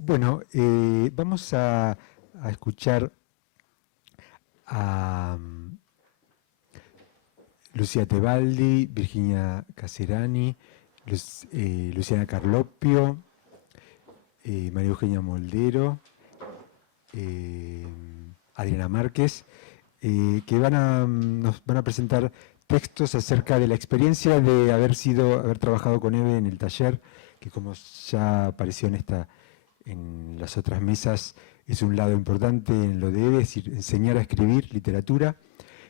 Bueno, vamos a escuchar a Lucía Tebaldi, Virginia Caserani, Luciana Carlopio, María Eugenia Moldero, Adriana Márquez, que nos van a presentar textos acerca de la experiencia de haber trabajado con Eve en el taller, que como ya apareció en las otras mesas, es un lado importante en lo de Eve, es decir, enseñar a escribir literatura.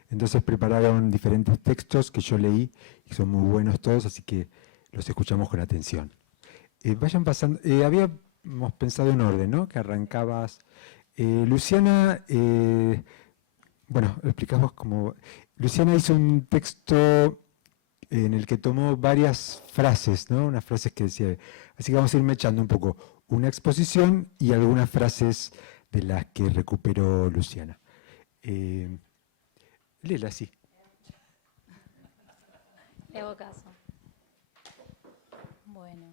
Entonces prepararon diferentes textos que yo leí y son muy buenos todos, así que los escuchamos con atención. Vayan pasando, habíamos pensado en orden, ¿no? Que arrancabas. Luciana, bueno, explicamos cómo. Luciana hizo un texto en el que tomó varias frases, ¿no? Unas frases que decía. Así que vamos a ir mechando un poco una exposición y algunas frases de las que recuperó Luciana. Léela, sí. Le hago caso. Bueno.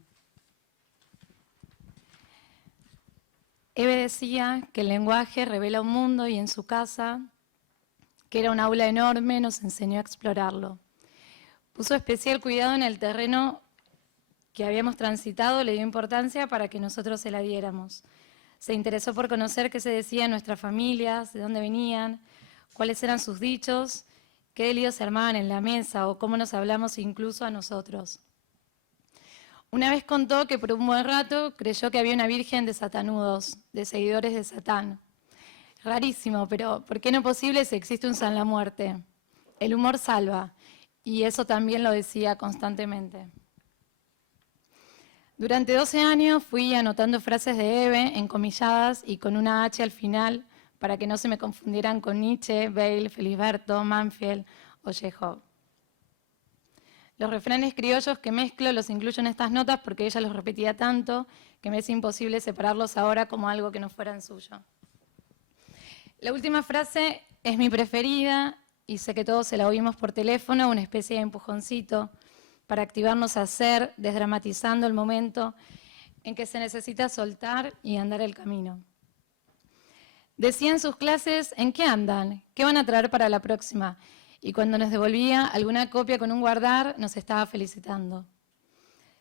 Eve decía que el lenguaje revela un mundo y en su casa, que era un aula enorme, nos enseñó a explorarlo. Puso especial cuidado en el terreno que habíamos transitado, le dio importancia para que nosotros se la diéramos. Se interesó por conocer qué se decía en nuestras familias, de dónde venían, cuáles eran sus dichos, qué líos se armaban en la mesa o cómo nos hablamos incluso a nosotros. Una vez contó que por un buen rato creyó que había una virgen de satanudos, de seguidores de Satán. Rarísimo, pero ¿por qué no posible si existe un San la Muerte? El humor salva, y eso también lo decía constantemente. Durante 12 años fui anotando frases de Eve, encomilladas y con una H al final, para que no se me confundieran con Nietzsche, Bale, Felisberto, Manfield o Chekhov. Los refranes criollos que mezclo los incluyo en estas notas porque ella los repetía tanto que me es imposible separarlos ahora como algo que no fueran suyo. La última frase es mi preferida y sé que todos se la oímos por teléfono, una especie de empujoncito para activarnos a hacer, desdramatizando el momento en que se necesita soltar y andar el camino. Decía en sus clases, ¿en qué andan? ¿Qué van a traer para la próxima? Y cuando nos devolvía alguna copia con un guardar, nos estaba felicitando.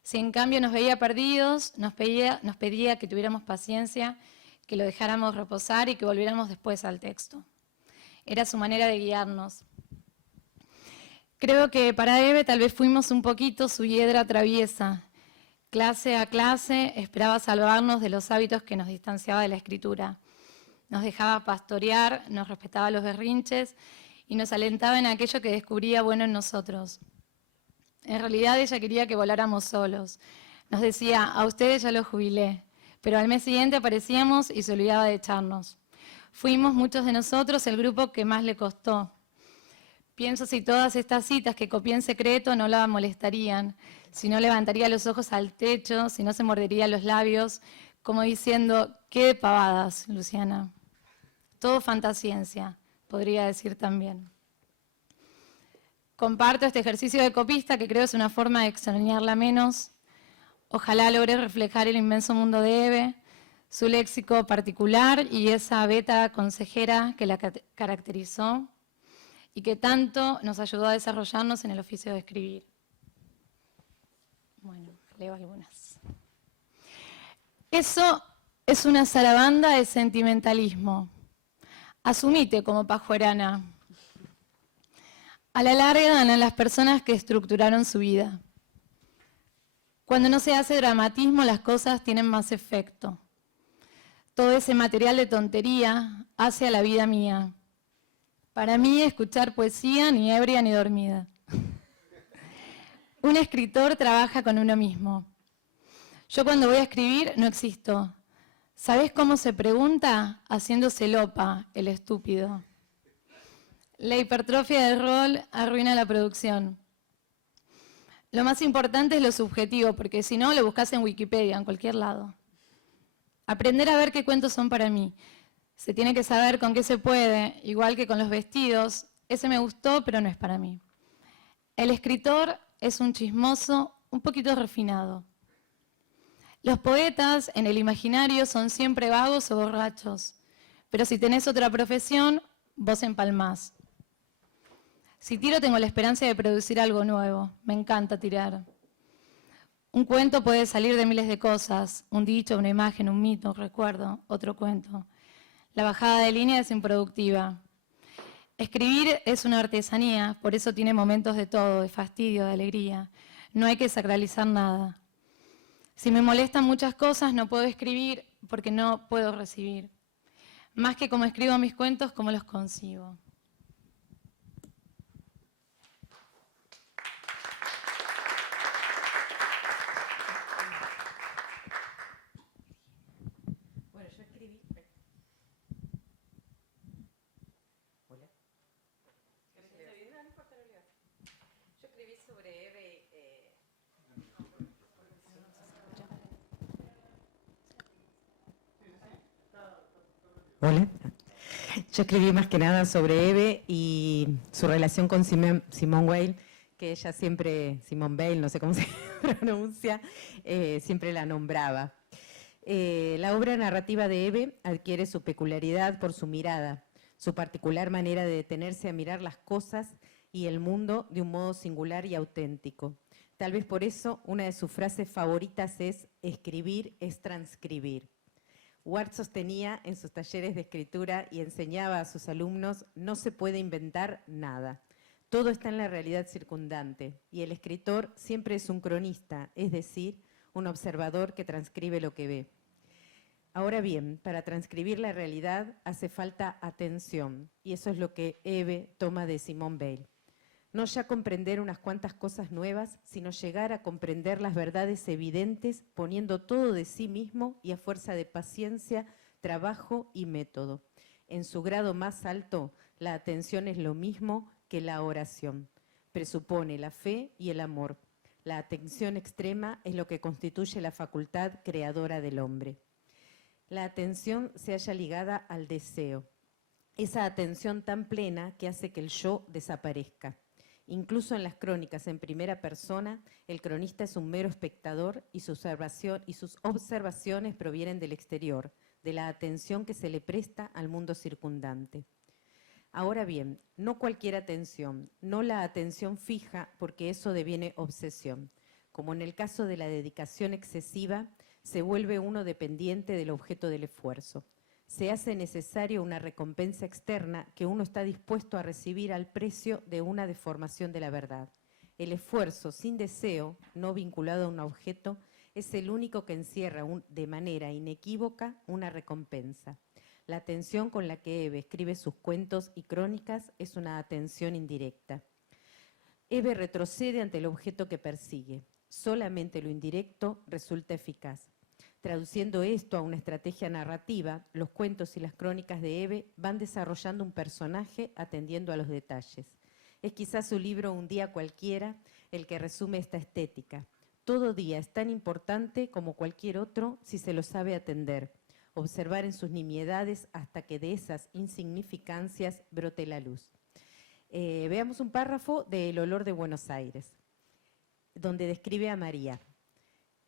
Si en cambio nos veía perdidos, nos pedía que tuviéramos paciencia, que lo dejáramos reposar y que volviéramos después al texto. Era su manera de guiarnos. Creo que para Eve tal vez fuimos un poquito su hiedra traviesa. Clase a clase esperaba salvarnos de los hábitos que nos distanciaba de la escritura. Nos dejaba pastorear, nos respetaba los berrinches y nos alentaba en aquello que descubría bueno en nosotros. En realidad ella quería que voláramos solos. Nos decía, a ustedes ya los jubilé, pero al mes siguiente aparecíamos y se olvidaba de echarnos. Fuimos muchos de nosotros el grupo que más le costó. Pienso si todas estas citas que copié en secreto no la molestarían, si no levantaría los ojos al techo, si no se mordería los labios, como diciendo, qué pavadas, Luciana. Todo fantasciencia, podría decir también. Comparto este ejercicio de copista que creo es una forma de extrañarla menos. Ojalá logre reflejar el inmenso mundo de Eve, su léxico particular y esa beta consejera que la caracterizó y que tanto nos ayudó a desarrollarnos en el oficio de escribir. Bueno, leo algunas. Eso es una zarabanda de sentimentalismo. Asumite como pajuerana. A la larga ganan las personas que estructuraron su vida. Cuando no se hace dramatismo, las cosas tienen más efecto. Todo ese material de tontería hace a la vida mía. Para mí, escuchar poesía ni ebria ni dormida. Un escritor trabaja con uno mismo. Yo cuando voy a escribir no existo. ¿Sabés cómo se pregunta? Haciéndose lopa, el estúpido. La hipertrofia del rol arruina la producción. Lo más importante es lo subjetivo, porque si no, lo buscas en Wikipedia, en cualquier lado. Aprender a ver qué cuentos son para mí. Se tiene que saber con qué se puede, igual que con los vestidos. Ese me gustó, pero no es para mí. El escritor es un chismoso un poquito refinado. Los poetas en el imaginario son siempre vagos o borrachos, pero si tenés otra profesión, vos empalmás. Si tiro tengo la esperanza de producir algo nuevo, me encanta tirar. Un cuento puede salir de miles de cosas, un dicho, una imagen, un mito, un recuerdo, otro cuento. La bajada de línea es improductiva. Escribir es una artesanía, por eso tiene momentos de todo, de fastidio, de alegría. No hay que sacralizar nada. Si me molestan muchas cosas, no puedo escribir porque no puedo recibir. Más que como escribo mis cuentos, como los concibo. Bueno, yo escribí. Hola. Yo escribí sobre Eve. Hola. Yo escribí más que nada sobre Eve y su relación con Simone Weil, que ella siempre, Simone Weil, no sé cómo se pronuncia, siempre la nombraba. La obra narrativa de Eve adquiere su peculiaridad por su mirada, su particular manera de detenerse a mirar las cosas y el mundo de un modo singular y auténtico. Tal vez por eso una de sus frases favoritas es: escribir es transcribir. Ward sostenía en sus talleres de escritura y enseñaba a sus alumnos: no se puede inventar nada. Todo está en la realidad circundante y el escritor siempre es un cronista, es decir, un observador que transcribe lo que ve. Ahora bien, para transcribir la realidad hace falta atención, y eso es lo que Eve toma de Simone Weil. No ya comprender unas cuantas cosas nuevas, sino llegar a comprender las verdades evidentes, poniendo todo de sí mismo y a fuerza de paciencia, trabajo y método. En su grado más alto, la atención es lo mismo que la oración. Presupone la fe y el amor. La atención extrema es lo que constituye la facultad creadora del hombre. La atención se halla ligada al deseo. Esa atención tan plena que hace que el yo desaparezca. Incluso en las crónicas en primera persona, el cronista es un mero espectador y sus observaciones provienen del exterior, de la atención que se le presta al mundo circundante. Ahora bien, no cualquier atención, no la atención fija, porque eso deviene obsesión. Como en el caso de la dedicación excesiva, se vuelve uno dependiente del objeto del esfuerzo. Se hace necesario una recompensa externa que uno está dispuesto a recibir al precio de una deformación de la verdad. El esfuerzo sin deseo, no vinculado a un objeto, es el único que encierra de manera inequívoca una recompensa. La atención con la que Eve escribe sus cuentos y crónicas es una atención indirecta. Eve retrocede ante el objeto que persigue. Solamente lo indirecto resulta eficaz. Traduciendo esto a una estrategia narrativa, los cuentos y las crónicas de Eve van desarrollando un personaje atendiendo a los detalles. Es quizás su libro Un día cualquiera el que resume esta estética. Todo día es tan importante como cualquier otro si se lo sabe atender, observar en sus nimiedades hasta que de esas insignificancias brote la luz. Veamos un párrafo de El olor de Buenos Aires, donde describe a María.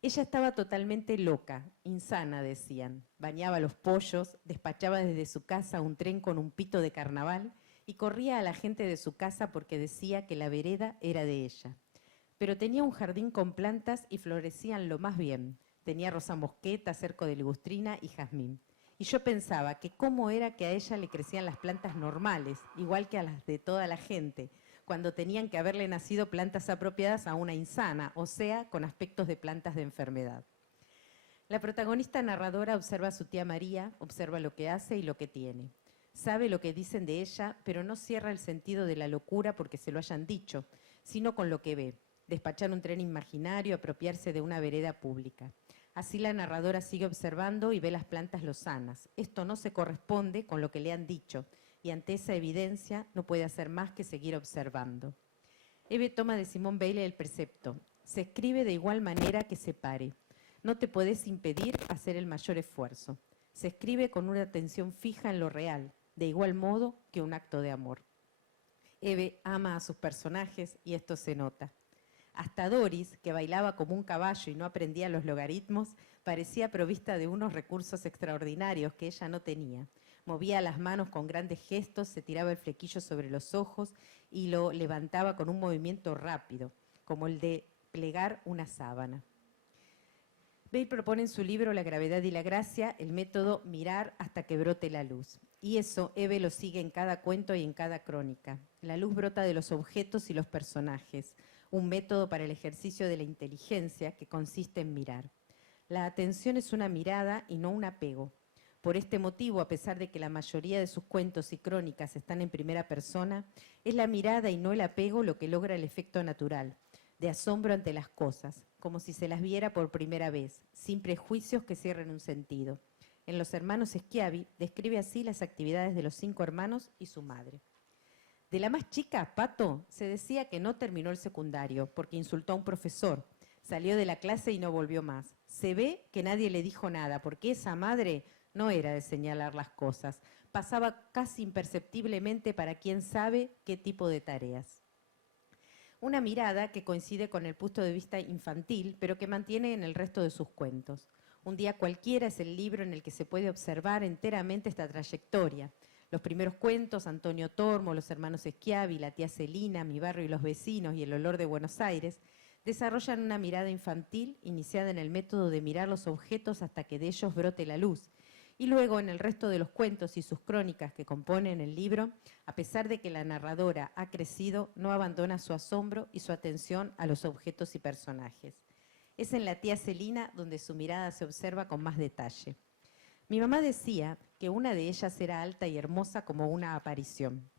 Ella estaba totalmente loca, insana, decían. Bañaba los pollos, despachaba desde su casa un tren con un pito de carnaval y corría a la gente de su casa porque decía que la vereda era de ella. Pero tenía un jardín con plantas y florecían lo más bien. Tenía rosa mosqueta, cerco de ligustrina y jazmín. Y yo pensaba que cómo era que a ella le crecían las plantas normales, igual que a las de toda la gente, cuando tenían que haberle nacido plantas apropiadas a una insana, o sea, con aspectos de plantas de enfermedad. La protagonista narradora observa a su tía María, observa lo que hace y lo que tiene. Sabe lo que dicen de ella, pero no cierra el sentido de la locura porque se lo hayan dicho, sino con lo que ve. Despachar un tren imaginario, apropiarse de una vereda pública. Así la narradora sigue observando y ve las plantas lozanas. Esto no se corresponde con lo que le han dicho, y ante esa evidencia no puede hacer más que seguir observando. Eve toma de Simone Weil el precepto: se escribe de igual manera que se pare. No te podés impedir hacer el mayor esfuerzo. Se escribe con una atención fija en lo real, de igual modo que un acto de amor. Eve ama a sus personajes y esto se nota. Hasta Doris, que bailaba como un caballo y no aprendía los logaritmos, parecía provista de unos recursos extraordinarios que ella no tenía. Movía las manos con grandes gestos, se tiraba el flequillo sobre los ojos y lo levantaba con un movimiento rápido, como el de plegar una sábana. Bale propone en su libro La gravedad y la gracia el método mirar hasta que brote la luz. Y eso Eve lo sigue en cada cuento y en cada crónica. La luz brota de los objetos y los personajes, un método para el ejercicio de la inteligencia que consiste en mirar. La atención es una mirada y no un apego. Por este motivo, a pesar de que la mayoría de sus cuentos y crónicas están en primera persona, es la mirada y no el apego lo que logra el efecto natural, de asombro ante las cosas, como si se las viera por primera vez, sin prejuicios que cierren un sentido. En Los hermanos Schiavi describe así las actividades de los 5 hermanos y su madre. De la más chica, Pato, se decía que no terminó el secundario porque insultó a un profesor. Salió de la clase y no volvió más. Se ve que nadie le dijo nada porque esa madre no era de señalar las cosas. Pasaba casi imperceptiblemente para quién sabe qué tipo de tareas. Una mirada que coincide con el punto de vista infantil, pero que mantiene en el resto de sus cuentos. Un día cualquiera es el libro en el que se puede observar enteramente esta trayectoria. Los primeros cuentos, Antonio Tormo, Los hermanos Schiavi, La tía Celina, Mi barrio y los vecinos y El olor de Buenos Aires, desarrollan una mirada infantil iniciada en el método de mirar los objetos hasta que de ellos brote la luz. Y luego en el resto de los cuentos y sus crónicas que componen el libro, a pesar de que la narradora ha crecido, no abandona su asombro y su atención a los objetos y personajes. Es en La tía Celina donde su mirada se observa con más detalle. Mi mamá decía que una de ellas era alta y hermosa como una aparición.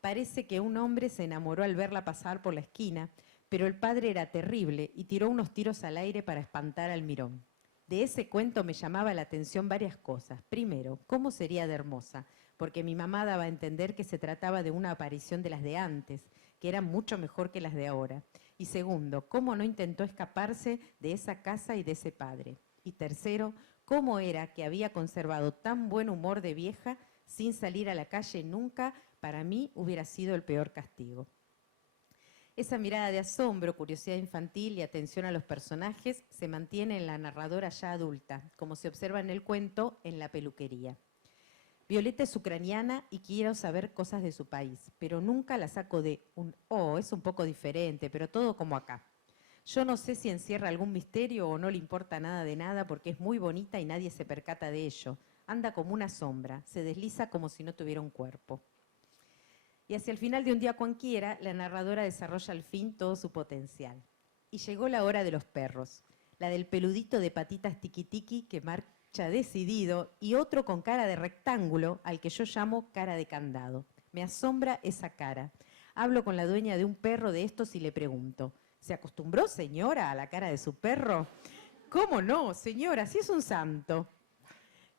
Parece que un hombre se enamoró al verla pasar por la esquina, pero el padre era terrible y tiró unos tiros al aire para espantar al mirón. De ese cuento me llamaba la atención varias cosas. Primero, ¿cómo sería de hermosa? Porque mi mamá daba a entender que se trataba de una aparición de las de antes, que eran mucho mejor que las de ahora. Y segundo, ¿cómo no intentó escaparse de esa casa y de ese padre? Y tercero, ¿cómo era que había conservado tan buen humor de vieja sin salir a la calle nunca? Para mí hubiera sido el peor castigo. Esa mirada de asombro, curiosidad infantil y atención a los personajes se mantiene en la narradora ya adulta, como se observa en el cuento En la peluquería. Violeta es ucraniana y quiero saber cosas de su país, pero nunca la saco de es un poco diferente, pero todo como acá. Yo no sé si encierra algún misterio o no le importa nada de nada porque es muy bonita y nadie se percata de ello. Anda como una sombra, se desliza como si no tuviera un cuerpo. Y hacia el final de Un día cualquiera, la narradora desarrolla al fin todo su potencial. Y llegó la hora de los perros, la del peludito de patitas tiquitiqui que marcha decidido y otro con cara de rectángulo al que yo llamo cara de candado. Me asombra esa cara. Hablo con la dueña de un perro de estos y le pregunto, ¿se acostumbró, señora, a la cara de su perro? ¿Cómo no, señora? Si es un santo.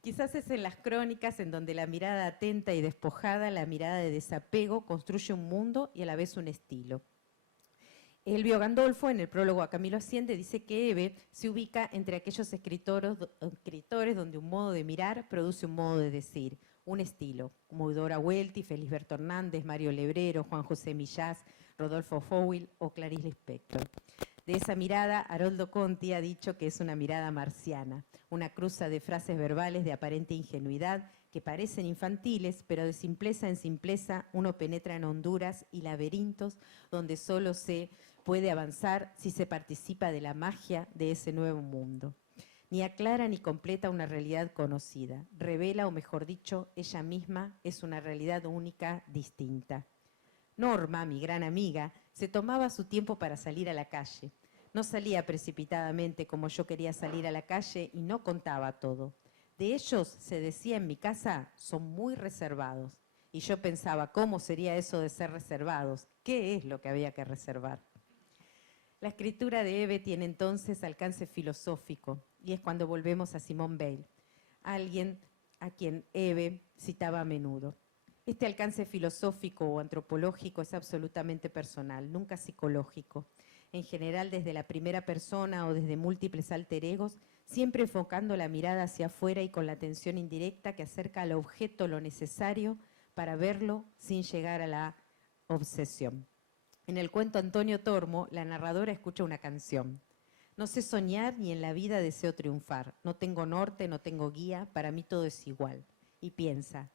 Quizás es en las crónicas en donde la mirada atenta y despojada, la mirada de desapego, construye un mundo y a la vez un estilo. Elvio Gandolfo, en el prólogo a Camilo Asciende, dice que Eve se ubica entre aquellos escritores donde un modo de mirar produce un modo de decir, un estilo, como Eudora Welty, Felisberto Hernández, Mario Lebrero, Juan José Millás, Rodolfo Fowil o Clarice Lispector. De esa mirada, Haroldo Conti ha dicho que es una mirada marciana, una cruza de frases verbales de aparente ingenuidad que parecen infantiles, pero de simpleza en simpleza uno penetra en honduras y laberintos donde solo se puede avanzar si se participa de la magia de ese nuevo mundo. Ni aclara ni completa una realidad conocida, revela, o mejor dicho, ella misma es una realidad única, distinta. Norma, mi gran amiga, se tomaba su tiempo para salir a la calle. No salía precipitadamente como yo quería salir a la calle y no contaba todo. De ellos, se decía en mi casa, son muy reservados. Y yo pensaba, ¿cómo sería eso de ser reservados? ¿Qué es lo que había que reservar? La escritura de Eve tiene entonces alcance filosófico y es cuando volvemos a Simone Weil, alguien a quien Eve citaba a menudo. Este alcance filosófico o antropológico es absolutamente personal, nunca psicológico. En general, desde la primera persona o desde múltiples alter egos, siempre enfocando la mirada hacia afuera y con la atención indirecta que acerca al objeto lo necesario para verlo sin llegar a la obsesión. En el cuento Antonio Tormo, la narradora escucha una canción. No sé soñar ni en la vida deseo triunfar. No tengo norte, no tengo guía, para mí todo es igual. Y piensa,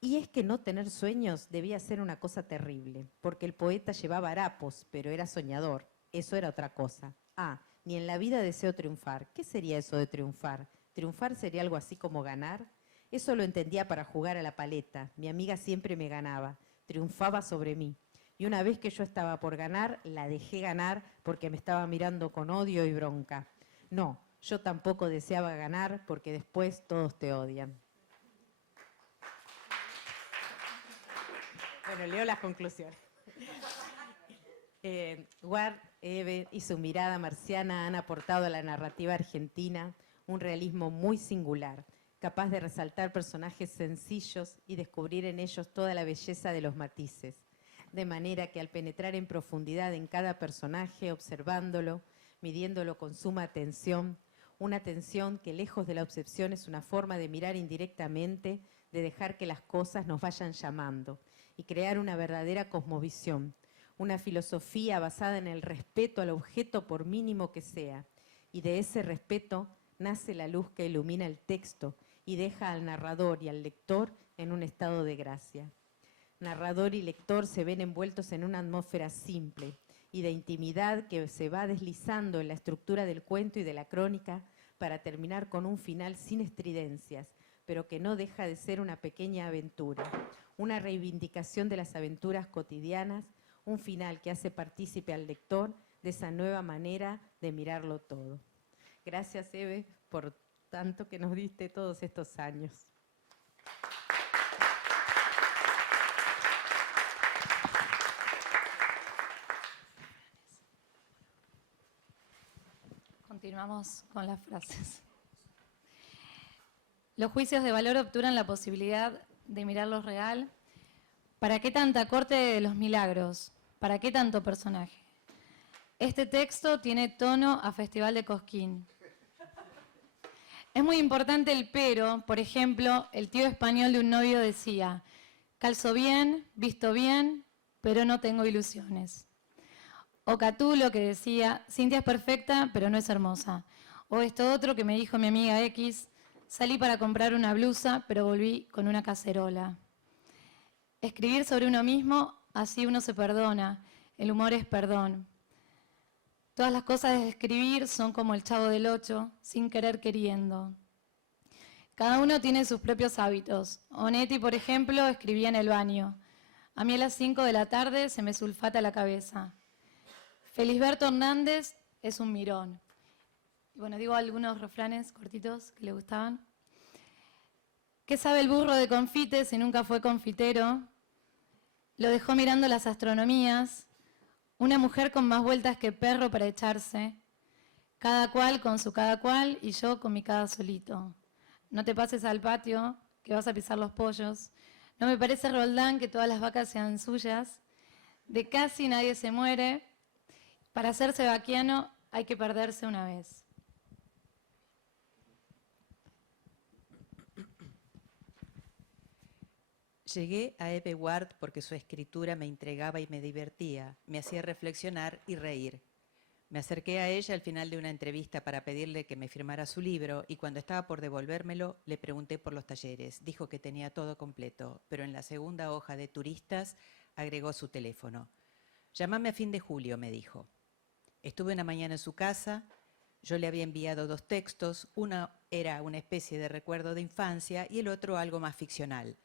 y es que no tener sueños debía ser una cosa terrible, porque el poeta llevaba harapos, pero era soñador. Eso era otra cosa. Ah, ni en la vida deseo triunfar. ¿Qué sería eso de triunfar? ¿Triunfar sería algo así como ganar? Eso lo entendía para jugar a la paleta. Mi amiga siempre me ganaba, triunfaba sobre mí. Y una vez que yo estaba por ganar, la dejé ganar porque me estaba mirando con odio y bronca. No, yo tampoco deseaba ganar porque después todos te odian. Bueno, leo las conclusiones. Ward, Eve y su mirada marciana han aportado a la narrativa argentina un realismo muy singular, capaz de resaltar personajes sencillos y descubrir en ellos toda la belleza de los matices. De manera que al penetrar en profundidad en cada personaje, observándolo, midiéndolo con suma atención, una atención que lejos de la obsesión es una forma de mirar indirectamente, de dejar que las cosas nos vayan llamando y crear una verdadera cosmovisión, una filosofía basada en el respeto al objeto por mínimo que sea. Y de ese respeto nace la luz que ilumina el texto y deja al narrador y al lector en un estado de gracia. Narrador y lector se ven envueltos en una atmósfera simple y de intimidad que se va deslizando en la estructura del cuento y de la crónica para terminar con un final sin estridencias, pero que no deja de ser una pequeña aventura, una reivindicación de las aventuras cotidianas, un final que hace partícipe al lector de esa nueva manera de mirarlo todo. Gracias, Eve, por tanto que nos diste todos estos años. Continuamos con las frases. Los juicios de valor obturan la posibilidad de mirar lo real. ¿Para qué tanta corte de los milagros? ¿Para qué tanto personaje? Este texto tiene tono a Festival de Cosquín. Es muy importante el pero. Por ejemplo, el tío español de un novio decía: calzo bien, visto bien, pero no tengo ilusiones. O Catulo, que decía: Cintia es perfecta, pero no es hermosa. O esto otro que me dijo mi amiga X: salí para comprar una blusa, pero volví con una cacerola. Escribir sobre uno mismo, así uno se perdona. El humor es perdón. Todas las cosas de escribir son como el Chavo del Ocho, sin querer queriendo. Cada uno tiene sus propios hábitos. Onetti, por ejemplo, escribía en el baño. A mí a las 5 de la tarde se me sulfata la cabeza. Felisberto Hernández es un mirón. Y bueno, digo algunos refranes cortitos que le gustaban. ¿Qué sabe el burro de confite si nunca fue confitero? Lo dejó mirando las astronomías. Una mujer con más vueltas que perro para echarse. Cada cual con su cada cual y yo con mi cada solito. No te pases al patio, que vas a pisar los pollos. No me parece Roldán que todas las vacas sean suyas. De casi nadie se muere. Para hacerse vaquiano hay que perderse una vez. Llegué a Eve Ward porque su escritura me intrigaba y me divertía, me hacía reflexionar y reír. Me acerqué a ella al final de una entrevista para pedirle que me firmara su libro y cuando estaba por devolvérmelo le pregunté por los talleres. Dijo que tenía todo completo, pero en la segunda hoja de turistas agregó su teléfono. Llámame a fin de julio, me dijo. Estuve una mañana en su casa, yo le había enviado 2 textos, uno era una especie de recuerdo de infancia y el otro algo más ficcional.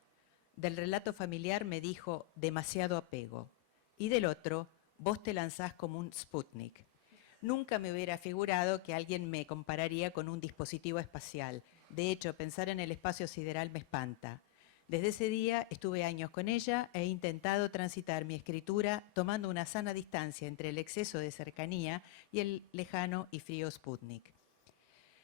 Del relato familiar me dijo demasiado apego y del otro vos te lanzás como un Sputnik. Nunca me hubiera figurado que alguien me compararía con un dispositivo espacial. De hecho, pensar en el espacio sideral me espanta. Desde ese día estuve años con ella e he intentado transitar mi escritura tomando una sana distancia entre el exceso de cercanía y el lejano y frío Sputnik.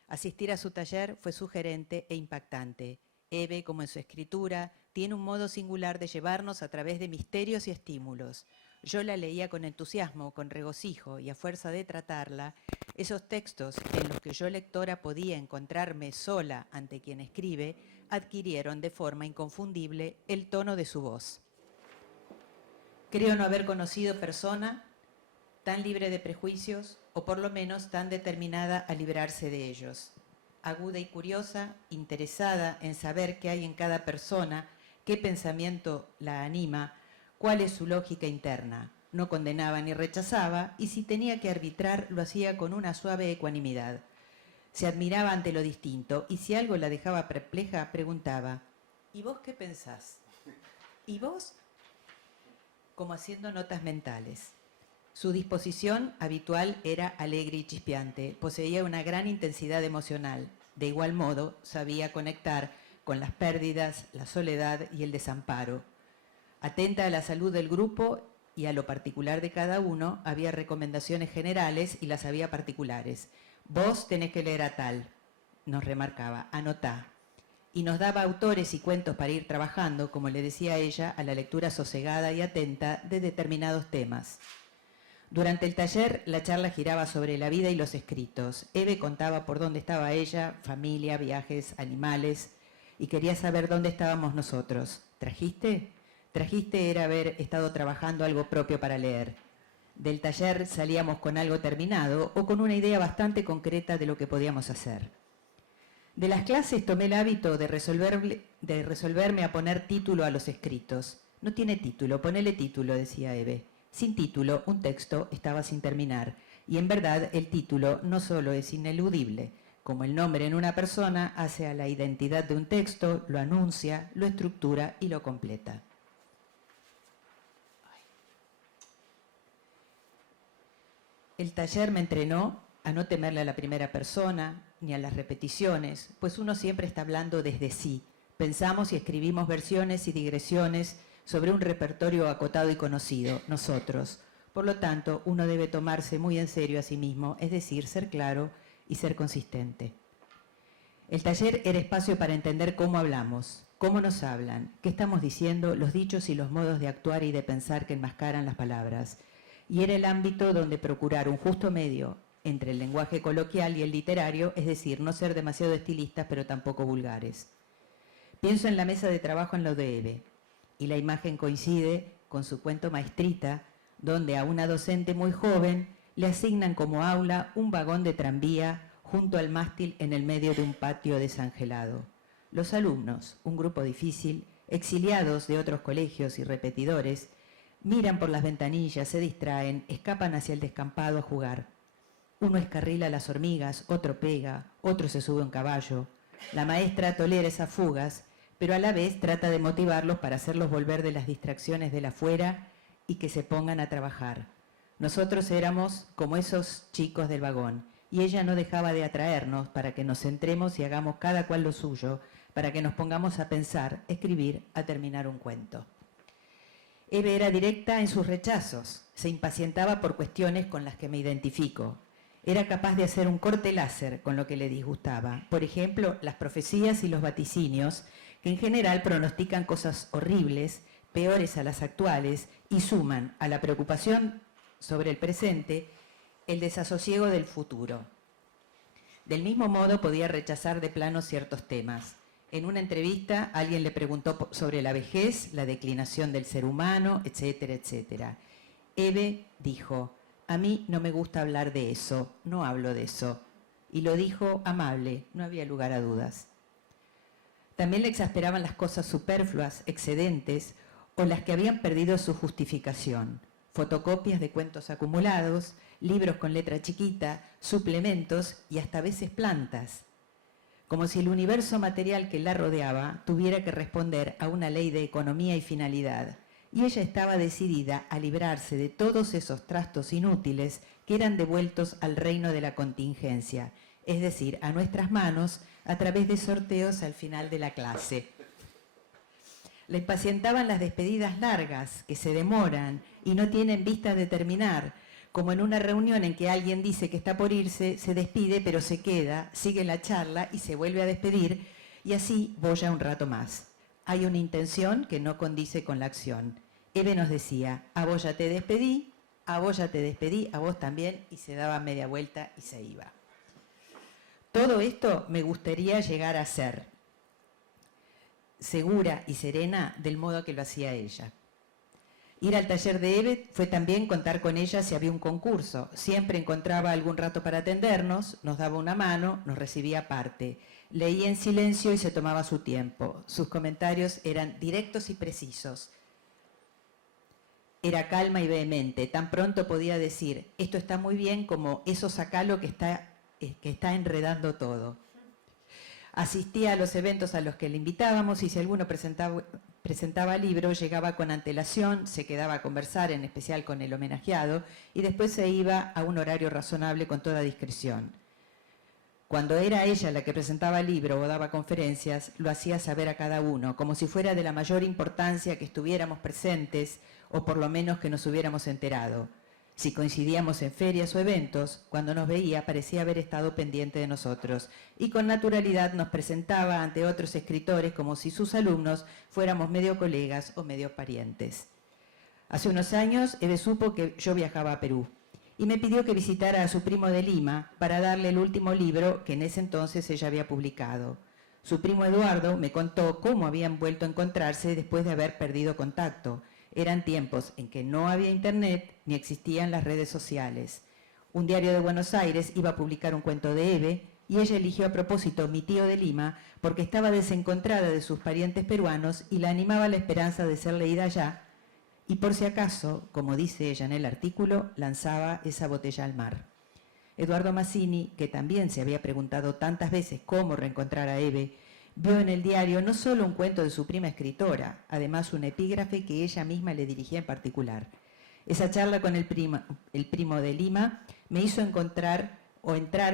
Asistir a su taller fue sugerente e impactante. Eve, como en su escritura, tiene un modo singular de llevarnos a través de misterios y estímulos. Yo la leía con entusiasmo, con regocijo, y a fuerza de tratarla, esos textos en los que yo lectora podía encontrarme sola ante quien escribe, adquirieron de forma inconfundible el tono de su voz. Creo no haber conocido persona tan libre de prejuicios, o por lo menos tan determinada a librarse de ellos. Aguda y curiosa, interesada en saber qué hay en cada persona, qué pensamiento la anima, cuál es su lógica interna. No condenaba ni rechazaba, y si tenía que arbitrar, lo hacía con una suave ecuanimidad. Se admiraba ante lo distinto, y si algo la dejaba perpleja, preguntaba: ¿y vos qué pensás? ¿Y vos? Como haciendo notas mentales. Su disposición habitual era alegre y chispeante, poseía una gran intensidad emocional. De igual modo, sabía conectar con las pérdidas, la soledad y el desamparo. Atenta a la salud del grupo y a lo particular de cada uno, había recomendaciones generales y las había particulares. Vos tenés que leer a tal, nos remarcaba, anotá. Y nos daba autores y cuentos para ir trabajando, como le decía ella, a la lectura sosegada y atenta de determinados temas. Durante el taller, la charla giraba sobre la vida y los escritos. Eve contaba por dónde estaba ella, familia, viajes, animales, y quería saber dónde estábamos nosotros. ¿Trajiste? Trajiste era haber estado trabajando algo propio para leer. Del taller salíamos con algo terminado o con una idea bastante concreta de lo que podíamos hacer. De las clases tomé el hábito de resolverme a poner título a los escritos. No tiene título, ponele título, decía Eve. Sin título, un texto estaba sin terminar. Y en verdad, el título no solo es ineludible, como el nombre en una persona hace a la identidad de un texto, lo anuncia, lo estructura y lo completa. El taller me entrenó a no temerle a la primera persona, ni a las repeticiones, pues uno siempre está hablando desde sí. Pensamos y escribimos versiones y digresiones sobre un repertorio acotado y conocido, nosotros. Por lo tanto, uno debe tomarse muy en serio a sí mismo, es decir, ser claro y ser consistente. El taller era espacio para entender cómo hablamos, cómo nos hablan, qué estamos diciendo, los dichos y los modos de actuar y de pensar que enmascaran las palabras. Y era el ámbito donde procurar un justo medio entre el lenguaje coloquial y el literario, es decir, no ser demasiado estilistas pero tampoco vulgares. Pienso en la mesa de trabajo en lo de Eve, y la imagen coincide con su cuento Maestrita, donde a una docente muy joven le asignan como aula un vagón de tranvía junto al mástil en el medio de un patio desangelado. Los alumnos, un grupo difícil, exiliados de otros colegios y repetidores, miran por las ventanillas, se distraen, escapan hacia el descampado a jugar. Uno escarrila las hormigas, otro pega, otro se sube a un caballo. La maestra tolera esas fugas, pero a la vez trata de motivarlos para hacerlos volver de las distracciones del afuera y que se pongan a trabajar. Nosotros éramos como esos chicos del vagón, y ella no dejaba de atraernos para que nos centremos y hagamos cada cual lo suyo, para que nos pongamos a pensar, escribir, a terminar un cuento. Eve era directa en sus rechazos, se impacientaba por cuestiones con las que me identifico. Era capaz de hacer un corte láser con lo que le disgustaba. Por ejemplo, las profecías y los vaticinios, que en general pronostican cosas horribles, peores a las actuales, y suman a la preocupación sobre el presente el desasosiego del futuro. Del mismo modo podía rechazar de plano ciertos temas. En una entrevista alguien le preguntó sobre la vejez, la declinación del ser humano, etcétera, etcétera. Eve dijo: a mí no me gusta hablar de eso, no hablo de eso. Y lo dijo amable, no había lugar a dudas. También le exasperaban las cosas superfluas, excedentes, o las que habían perdido su justificación. Fotocopias de cuentos acumulados, libros con letra chiquita, suplementos y hasta a veces plantas. Como si el universo material que la rodeaba tuviera que responder a una ley de economía y finalidad. Y ella estaba decidida a librarse de todos esos trastos inútiles que eran devueltos al reino de la contingencia, es decir, a nuestras manos a través de sorteos al final de la clase. Le impacientaban las despedidas largas, que se demoran y no tienen vistas de terminar, como en una reunión en que alguien dice que está por irse, se despide pero se queda, sigue la charla y se vuelve a despedir, y así boya un rato más. Hay una intención que no condice con la acción. Eve nos decía: a vos ya te despedí, a vos ya te despedí, a vos también, y se daba media vuelta y se iba. Todo esto me gustaría llegar a ser, segura y serena del modo que lo hacía ella. Ir al taller de Eve fue también contar con ella si había un concurso. Siempre encontraba algún rato para atendernos, nos daba una mano, nos recibía aparte. Leía en silencio y se tomaba su tiempo. Sus comentarios eran directos y precisos. Era calma y vehemente. Tan pronto podía decir, esto está muy bien, como eso sacalo que está enredando todo. Asistía a los eventos a los que le invitábamos y si alguno presentaba libro, llegaba con antelación, se quedaba a conversar, en especial con el homenajeado, y después se iba a un horario razonable con toda discreción. Cuando era ella la que presentaba el libro o daba conferencias, lo hacía saber a cada uno, como si fuera de la mayor importancia que estuviéramos presentes o por lo menos que nos hubiéramos enterado. Si coincidíamos en ferias o eventos, cuando nos veía parecía haber estado pendiente de nosotros y con naturalidad nos presentaba ante otros escritores como si sus alumnos fuéramos medio colegas o medio parientes. Hace unos años, Eve supo que yo viajaba a Perú y me pidió que visitara a su primo de Lima para darle el último libro que en ese entonces ella había publicado. Su primo Eduardo me contó cómo habían vuelto a encontrarse después de haber perdido contacto. Eran tiempos en que no había internet ni existían las redes sociales. Un diario de Buenos Aires iba a publicar un cuento de Eve y ella eligió a propósito Mi tío de Lima porque estaba desencontrada de sus parientes peruanos y la animaba la esperanza de ser leída allá y por si acaso, como dice ella en el artículo, lanzaba esa botella al mar. Eduardo Mazzini, que también se había preguntado tantas veces cómo reencontrar a Eve, vio en el diario no solo un cuento de su prima escritora, además un epígrafe que ella misma le dirigía en particular. Esa charla con el primo de Lima me hizo entrar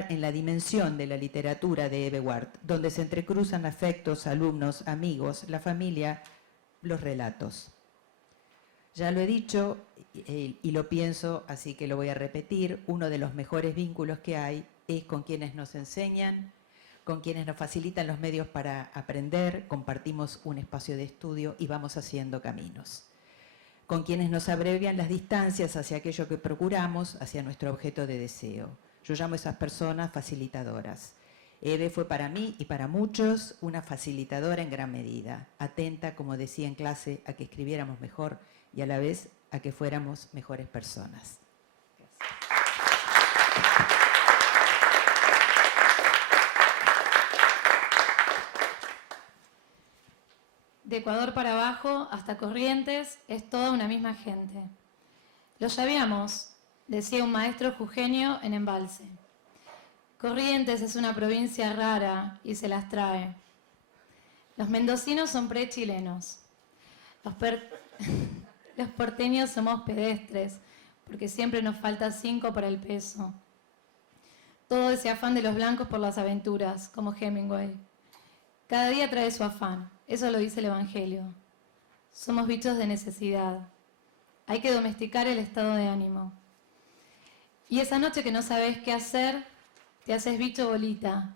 en la dimensión de la literatura de Eve Ward, donde se entrecruzan afectos, alumnos, amigos, la familia, los relatos. Ya lo he dicho y lo pienso, así que lo voy a repetir, uno de los mejores vínculos que hay es con quienes nos enseñan, con quienes nos facilitan los medios para aprender, compartimos un espacio de estudio y vamos haciendo caminos. Con quienes nos abrevian las distancias hacia aquello que procuramos, hacia nuestro objeto de deseo. Yo llamo a esas personas facilitadoras. Eve fue para mí y para muchos una facilitadora en gran medida, atenta, como decía en clase, a que escribiéramos mejor y a la vez a que fuéramos mejores personas. De Ecuador para abajo hasta Corrientes es toda una misma gente. Lo sabíamos, decía un maestro jujeño en Embalse. Corrientes es una provincia rara y se las trae. Los mendocinos son pre-chilenos. Los porteños somos pedestres, porque siempre nos falta 5 para el peso. Todo ese afán de los blancos por las aventuras, como Hemingway. Cada día trae su afán, eso lo dice el Evangelio. Somos bichos de necesidad. Hay que domesticar el estado de ánimo. Y esa noche que no sabes qué hacer, te haces bicho bolita.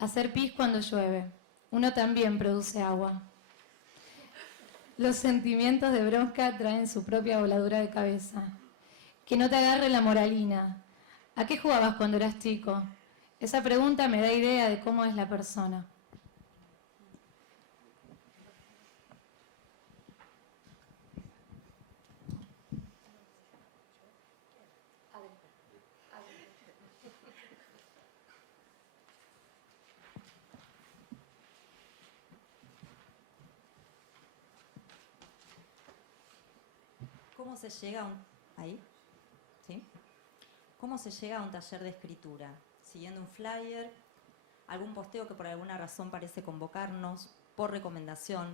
Hacer pis cuando llueve. Uno también produce agua. Los sentimientos de bronca traen su propia voladura de cabeza. Que no te agarre la moralina. ¿A qué jugabas cuando eras chico? Esa pregunta me da idea de cómo es la persona. ¿Cómo se llega a un... ¿Ahí? ¿Sí? ¿Cómo se llega a un taller de escritura? Siguiendo un flyer, algún posteo que por alguna razón parece convocarnos, por recomendación,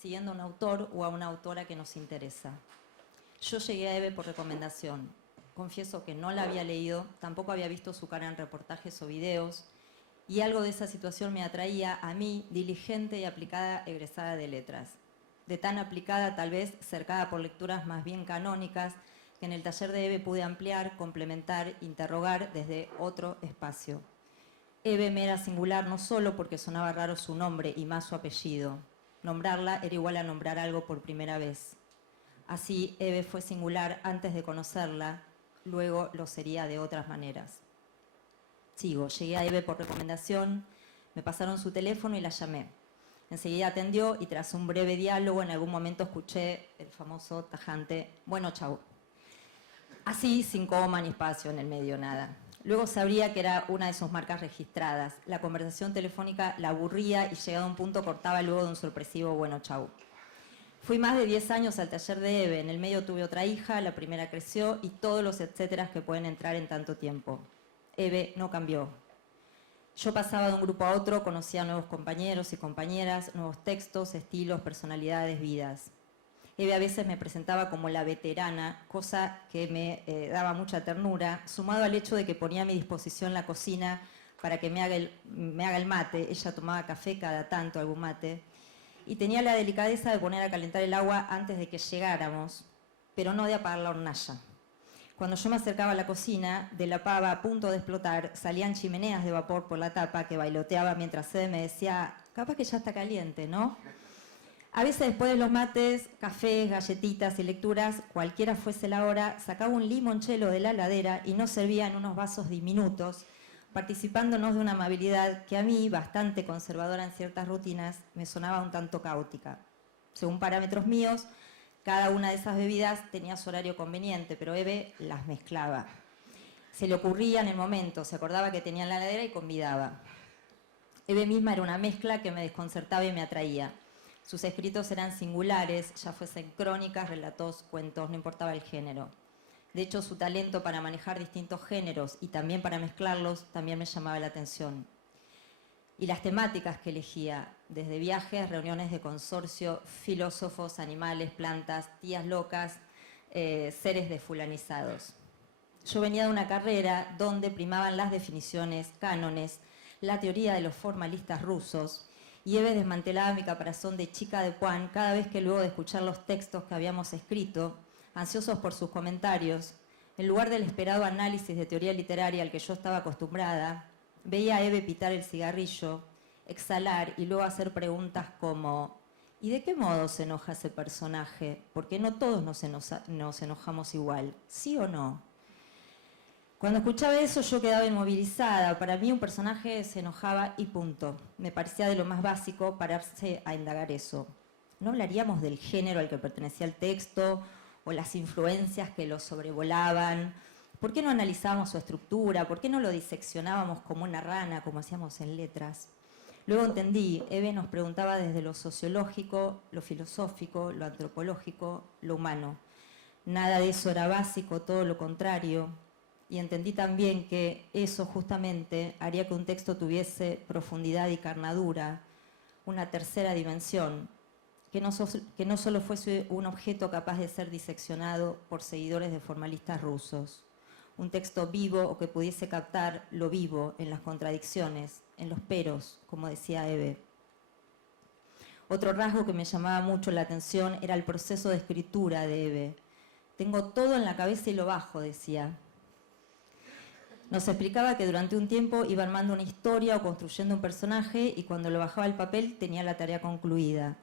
siguiendo a un autor o a una autora que nos interesa. Yo llegué a Eve por recomendación. Confieso que no la había leído, tampoco había visto su cara en reportajes o videos, y algo de esa situación me atraía a mí, diligente y aplicada egresada de letras. De tan aplicada, tal vez cercada por lecturas más bien canónicas, que en el taller de Eve pude ampliar, complementar, interrogar desde otro espacio. Eve me era singular no solo porque sonaba raro su nombre y más su apellido. Nombrarla era igual a nombrar algo por primera vez. Así, Eve fue singular antes de conocerla, luego lo sería de otras maneras. Sigo, llegué a Eve por recomendación, me pasaron su teléfono y la llamé. Enseguida atendió y tras un breve diálogo en algún momento escuché el famoso tajante, bueno, chau. Así, sin coma ni espacio en el medio, nada. Luego sabría que era una de sus marcas registradas. La conversación telefónica la aburría y llegado a un punto cortaba luego de un sorpresivo bueno, chau. Fui más de 10 años al taller de Eve. En el medio tuve otra hija, la primera creció y todos los etcéteras que pueden entrar en tanto tiempo. Eve no cambió. Yo pasaba de un grupo a otro, conocía nuevos compañeros y compañeras, nuevos textos, estilos, personalidades, vidas. Eve a veces me presentaba como la veterana, cosa que me daba mucha ternura, sumado al hecho de que ponía a mi disposición la cocina para que me haga el mate. Ella tomaba café cada tanto, algún mate, y tenía la delicadeza de poner a calentar el agua antes de que llegáramos, pero no de apagar la hornalla. Cuando yo me acercaba a la cocina, de la pava a punto de explotar, salían chimeneas de vapor por la tapa que bailoteaba mientras Eve me decía, capaz que ya está caliente, ¿no? A veces después de los mates, cafés, galletitas y lecturas, cualquiera fuese la hora, sacaba un limonchelo de la heladera y nos servía en unos vasos diminutos, participándonos de una amabilidad que a mí, bastante conservadora en ciertas rutinas, me sonaba un tanto caótica. Según parámetros míos, cada una de esas bebidas tenía su horario conveniente, pero Eve las mezclaba. Se le ocurría en el momento, se acordaba que tenía en la heladera y convidaba. Eve misma era una mezcla que me desconcertaba y me atraía. Sus escritos eran singulares, ya fuesen crónicas, relatos, cuentos, no importaba el género. De hecho, su talento para manejar distintos géneros y también para mezclarlos también me llamaba la atención. Y las temáticas que elegía, desde viajes, reuniones de consorcio, filósofos, animales, plantas, tías locas, seres desfulanizados. Yo venía de una carrera donde primaban las definiciones, cánones, la teoría de los formalistas rusos, y Eve desmantelaba mi caparazón de chica de Juan cada vez que luego de escuchar los textos que habíamos escrito, ansiosos por sus comentarios, en lugar del esperado análisis de teoría literaria al que yo estaba acostumbrada, veía a Eve pitar el cigarrillo, exhalar y luego hacer preguntas como ¿y de qué modo se enoja ese personaje? Porque no todos nos enojamos igual, ¿sí o no? Cuando escuchaba eso yo quedaba inmovilizada. Para mí un personaje se enojaba y punto. Me parecía de lo más básico pararse a indagar eso. ¿No hablaríamos del género al que pertenecía el texto o las influencias que lo sobrevolaban? ¿Por qué no analizábamos su estructura? ¿Por qué no lo diseccionábamos como una rana, como hacíamos en letras? Luego entendí, Eve nos preguntaba desde lo sociológico, lo filosófico, lo antropológico, lo humano. Nada de eso era básico, todo lo contrario. Y entendí también que eso justamente haría que un texto tuviese profundidad y carnadura, una tercera dimensión, que no solo fuese un objeto capaz de ser diseccionado por seguidores de formalistas rusos, un texto vivo o que pudiese captar lo vivo en las contradicciones, en los peros, como decía Eve. Otro rasgo que me llamaba mucho la atención era el proceso de escritura de Eve. Tengo todo en la cabeza y lo bajo, decía. Nos explicaba que durante un tiempo iba armando una historia o construyendo un personaje y cuando lo bajaba al papel tenía la tarea concluida.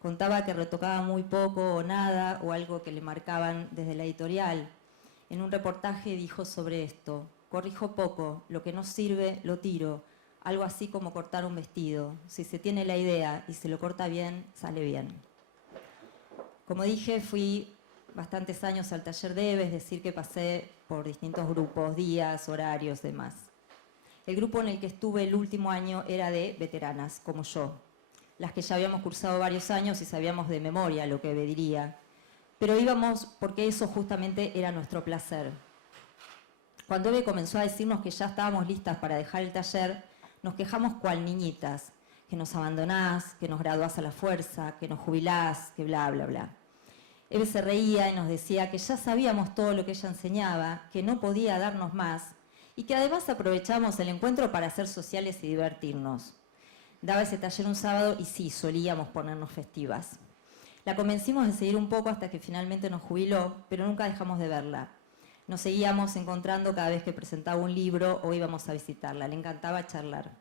Contaba que retocaba muy poco o nada o algo que le marcaban desde la editorial. En un reportaje dijo sobre esto: corrijo poco, lo que no sirve lo tiro, algo así como cortar un vestido. Si se tiene la idea y se lo corta bien, sale bien. Como dije, fui bastantes años al taller de Eve, es decir, que pasé por distintos grupos, días, horarios, demás. El grupo en el que estuve el último año era de veteranas, como yo, las que ya habíamos cursado varios años y sabíamos de memoria lo que Eve diría, pero íbamos porque eso justamente era nuestro placer. Cuando Eve comenzó a decirnos que ya estábamos listas para dejar el taller, nos quejamos cual niñitas, que nos abandonás, que nos graduás a la fuerza, que nos jubilás, que bla, bla, bla. Eve se reía y nos decía que ya sabíamos todo lo que ella enseñaba, que no podía darnos más y que además aprovechábamos el encuentro para ser sociales y divertirnos. Daba ese taller un sábado y sí, solíamos ponernos festivas. La convencimos de seguir un poco hasta que finalmente nos jubiló, pero nunca dejamos de verla. Nos seguíamos encontrando cada vez que presentaba un libro o íbamos a visitarla. Le encantaba charlar.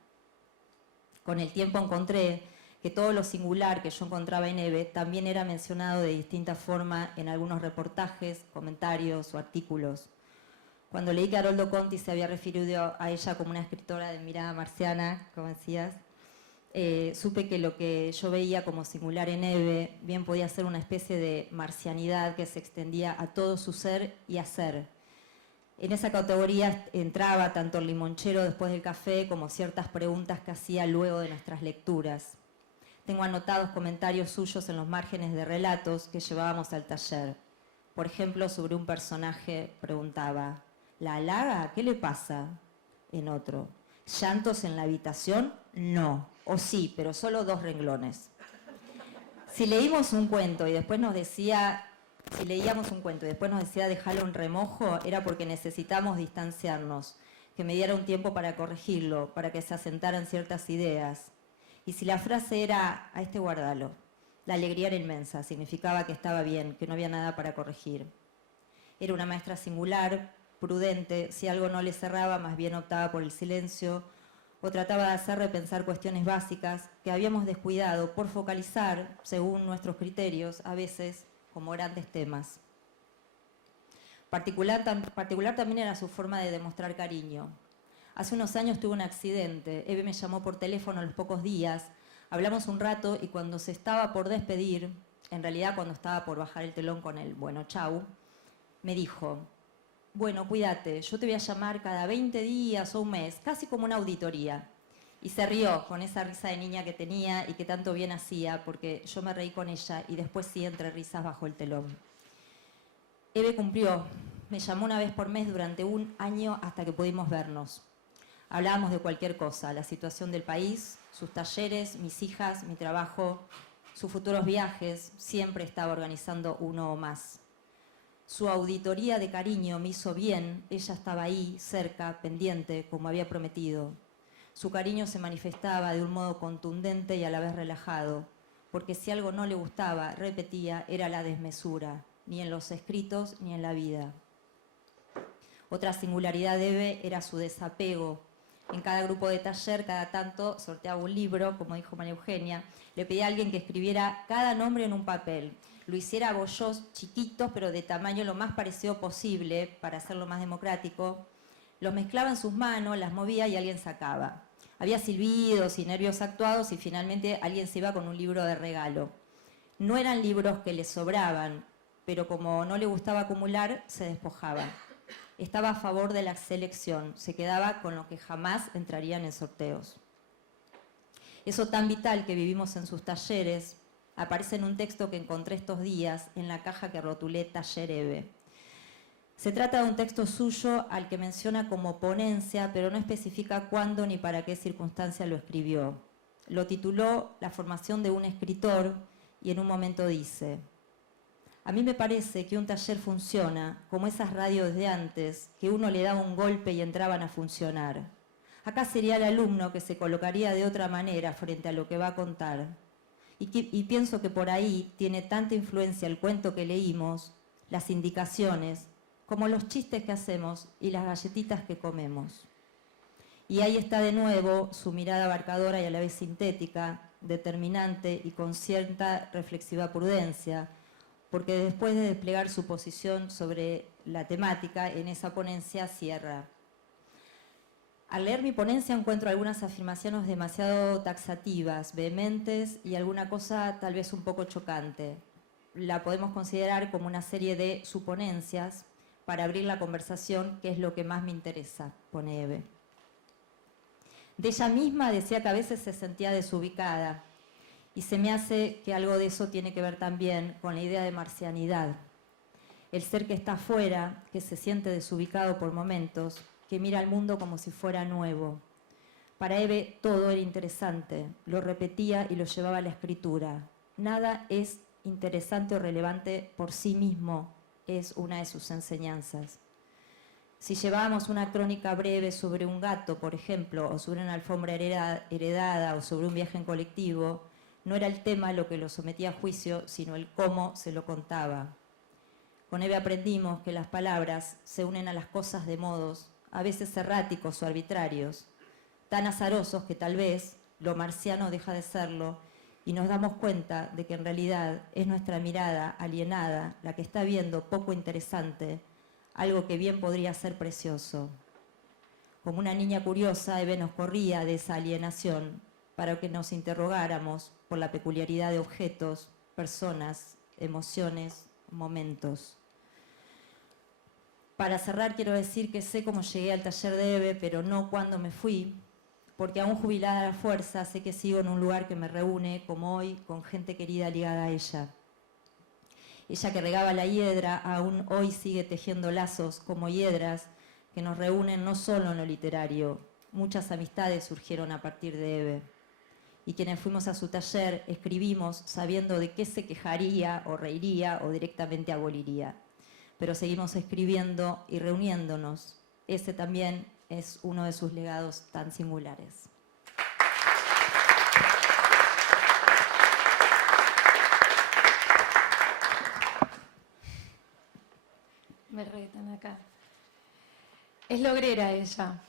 Con el tiempo encontré que todo lo singular que yo encontraba en Eve también era mencionado de distinta forma en algunos reportajes, comentarios o artículos. Cuando leí que Haroldo Conti se había referido a ella como una escritora de mirada marciana, como decías, supe que lo que yo veía como singular en Eve bien podía ser una especie de marcianidad que se extendía a todo su ser y hacer. En esa categoría entraba tanto el limonchero después del café como ciertas preguntas que hacía luego de nuestras lecturas. Tengo anotados comentarios suyos en los márgenes de relatos que llevábamos al taller. Por ejemplo, sobre un personaje preguntaba: ¿la halaga? ¿Qué le pasa? En otro: ¿llantos en la habitación? No. O sí, pero solo 2 renglones. Si leíamos un cuento y después nos decía, dejarlo en remojo, era porque necesitamos distanciarnos, que me diera un tiempo para corregirlo, para que se asentaran ciertas ideas. Y si la frase era: a este guardalo, la alegría era inmensa, significaba que estaba bien, que no había nada para corregir. Era una maestra singular, prudente, si algo no le cerraba, más bien optaba por el silencio, o trataba de hacer repensar cuestiones básicas que habíamos descuidado por focalizar, según nuestros criterios, a veces como grandes temas. Particular también era su forma de demostrar cariño. Hace unos años tuve un accidente. Eve me llamó por teléfono a los pocos días. Hablamos un rato y cuando se estaba por despedir, en realidad cuando estaba por bajar el telón con el bueno, chau, me dijo: bueno, cuídate, yo te voy a llamar cada 20 días o un mes, casi como una auditoría. Y se rió con esa risa de niña que tenía y que tanto bien hacía, porque yo me reí con ella y después sí, entre risas, bajó el telón. Eve cumplió. Me llamó una vez por mes durante un año hasta que pudimos vernos. Hablábamos de cualquier cosa: la situación del país, sus talleres, mis hijas, mi trabajo, sus futuros viajes. Siempre estaba organizando uno o más. Su auditoría de cariño me hizo bien. Ella estaba ahí, cerca, pendiente, como había prometido. Su cariño se manifestaba de un modo contundente y a la vez relajado, porque si algo no le gustaba, repetía, era la desmesura, ni en los escritos ni en la vida. Otra singularidad de Eve era su desapego. En cada grupo de taller, cada tanto, sorteaba un libro, como dijo María Eugenia. Le pedía a alguien que escribiera cada nombre en un papel. Lo hiciera a bollos chiquitos, pero de tamaño lo más parecido posible, para hacerlo más democrático. Los mezclaba en sus manos, las movía y alguien sacaba. Había silbidos y nervios actuados y finalmente alguien se iba con un libro de regalo. No eran libros que le sobraban, pero como no le gustaba acumular, se despojaba. Estaba a favor de la selección, se quedaba con lo que jamás entrarían en sorteos. Eso tan vital que vivimos en sus talleres aparece en un texto que encontré estos días en la caja que rotulé Taller Eve. Se trata de un texto suyo al que menciona como ponencia, pero no especifica cuándo ni para qué circunstancia lo escribió. Lo tituló La formación de un escritor y en un momento dice: a mí me parece que un taller funciona como esas radios de antes, que uno le daba un golpe y entraban a funcionar. Acá sería el alumno que se colocaría de otra manera frente a lo que va a contar. Y pienso que por ahí tiene tanta influencia el cuento que leímos, las indicaciones, como los chistes que hacemos y las galletitas que comemos. Y ahí está de nuevo su mirada abarcadora y a la vez sintética, determinante y con cierta reflexiva prudencia, porque después de desplegar su posición sobre la temática, en esa ponencia cierra. Al leer mi ponencia encuentro algunas afirmaciones demasiado taxativas, vehementes y alguna cosa tal vez un poco chocante. La podemos considerar como una serie de suponencias para abrir la conversación, que es lo que más me interesa, pone Eve. De ella misma decía que a veces se sentía desubicada, y se me hace que algo de eso tiene que ver también con la idea de marcianidad. El ser que está afuera, que se siente desubicado por momentos, que mira al mundo como si fuera nuevo. Para Eve todo era interesante, lo repetía y lo llevaba a la escritura. Nada es interesante o relevante por sí mismo, es una de sus enseñanzas. Si llevábamos una crónica breve sobre un gato, por ejemplo, o sobre una alfombra heredada o sobre un viaje en colectivo, no era el tema lo que lo sometía a juicio, sino el cómo se lo contaba. Con Eve aprendimos que las palabras se unen a las cosas de modos, a veces erráticos o arbitrarios, tan azarosos que tal vez lo marciano deja de serlo y nos damos cuenta de que en realidad es nuestra mirada alienada la que está viendo poco interesante, algo que bien podría ser precioso. Como una niña curiosa, Eve nos corría de esa alienación para que nos interrogáramos por la peculiaridad de objetos, personas, emociones, momentos. Para cerrar, quiero decir que sé cómo llegué al taller de Eve, pero no cuándo me fui, porque aún jubilada a la fuerza, sé que sigo en un lugar que me reúne, como hoy, con gente querida ligada a ella. Ella que regaba la hiedra, aún hoy sigue tejiendo lazos como hiedras que nos reúnen no solo en lo literario. Muchas amistades surgieron a partir de Eve. Y quienes fuimos a su taller escribimos sabiendo de qué se quejaría o reiría o directamente aboliría. Pero seguimos escribiendo y reuniéndonos. Ese también es uno de sus legados tan singulares. Me retan acá. Es logrera ella.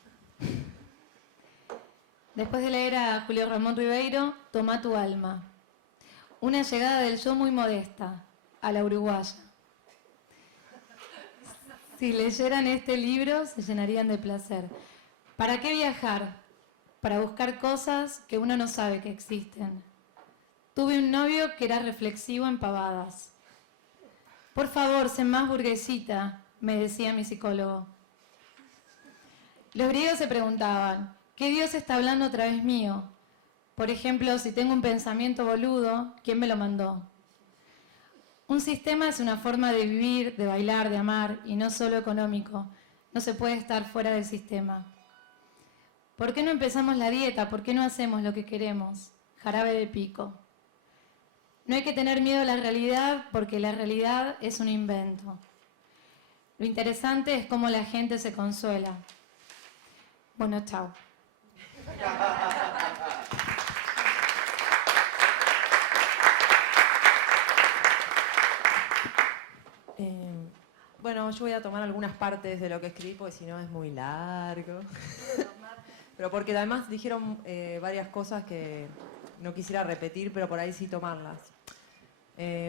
Después de leer a Julio Ramón Ribeiro, Toma tu alma. Una llegada del yo muy modesta, a la uruguaya. Si leyeran este libro, se llenarían de placer. ¿Para qué viajar? Para buscar cosas que uno no sabe que existen. Tuve un novio que era reflexivo en pavadas. Por favor, sé más burguesita, me decía mi psicólogo. Los griegos se preguntaban, ¿qué Dios está hablando a través mío? Por ejemplo, si tengo un pensamiento boludo, ¿quién me lo mandó? Un sistema es una forma de vivir, de bailar, de amar, y no solo económico. No se puede estar fuera del sistema. ¿Por qué no empezamos la dieta? ¿Por qué no hacemos lo que queremos? Jarabe de pico. No hay que tener miedo a la realidad porque la realidad es un invento. Lo interesante es cómo la gente se consuela. Bueno, chao. Bueno, yo voy a tomar algunas partes de lo que escribí porque si no es muy largo. Pero porque además dijeron varias cosas que no quisiera repetir, pero por ahí sí tomarlas.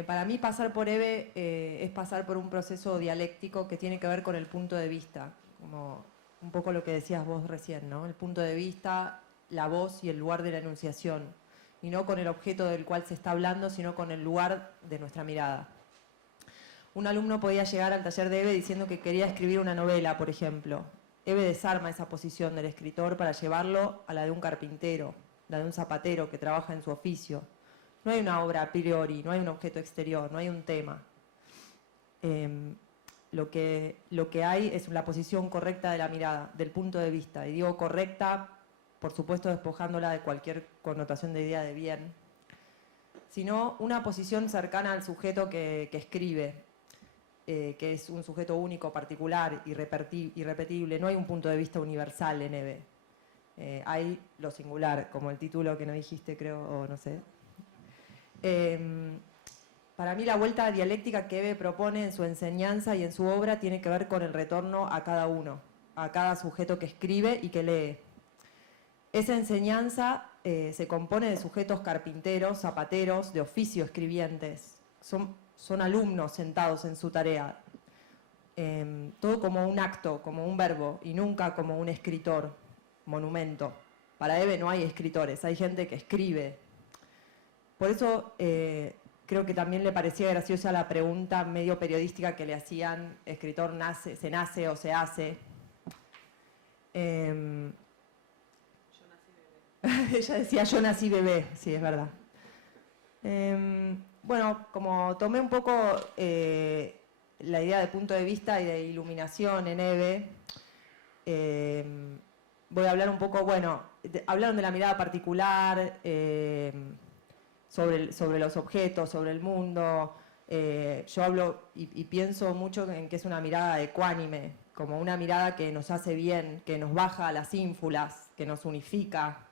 Para mí pasar por Eve es pasar por un proceso dialéctico que tiene que ver con el punto de vista, como un poco lo que decías vos recién, ¿no? El punto de vista, la voz y el lugar de la enunciación, y no con el objeto del cual se está hablando, sino con el lugar de nuestra mirada. Un alumno podía llegar al taller de Eve diciendo que quería escribir una novela, por ejemplo. Eve desarma esa posición del escritor para llevarlo a la de un carpintero, la de un zapatero que trabaja en su oficio. No hay una obra a priori, no hay un objeto exterior, no hay un tema. Lo que hay es la posición correcta de la mirada, del punto de vista. Y digo correcta, por supuesto despojándola de cualquier connotación de idea de bien, sino una posición cercana al sujeto que escribe, que es un sujeto único, particular, irrepetible. No hay un punto de vista universal en Eve. Hay lo singular, como el título que no dijiste, creo, o no sé. Para mí la vuelta dialéctica que Eve propone en su enseñanza y en su obra tiene que ver con el retorno a cada uno, a cada sujeto que escribe y que lee. Esa enseñanza se compone de sujetos carpinteros, zapateros, de oficio escribientes. Son alumnos sentados en su tarea. Todo como un acto, como un verbo, y nunca como un escritor, monumento. Para Eve no hay escritores, hay gente que escribe. Por eso creo que también le parecía graciosa la pregunta medio periodística que le hacían, escritor se nace o se hace. Ella decía, yo nací bebé, sí, es verdad. Bueno, como tomé un poco la idea de punto de vista y de iluminación en Eve, voy a hablar un poco, bueno, hablaron de la mirada particular, sobre los objetos, sobre el mundo. Yo hablo y pienso mucho en que es una mirada ecuánime, como una mirada que nos hace bien, que nos baja a las ínfulas, que nos unifica,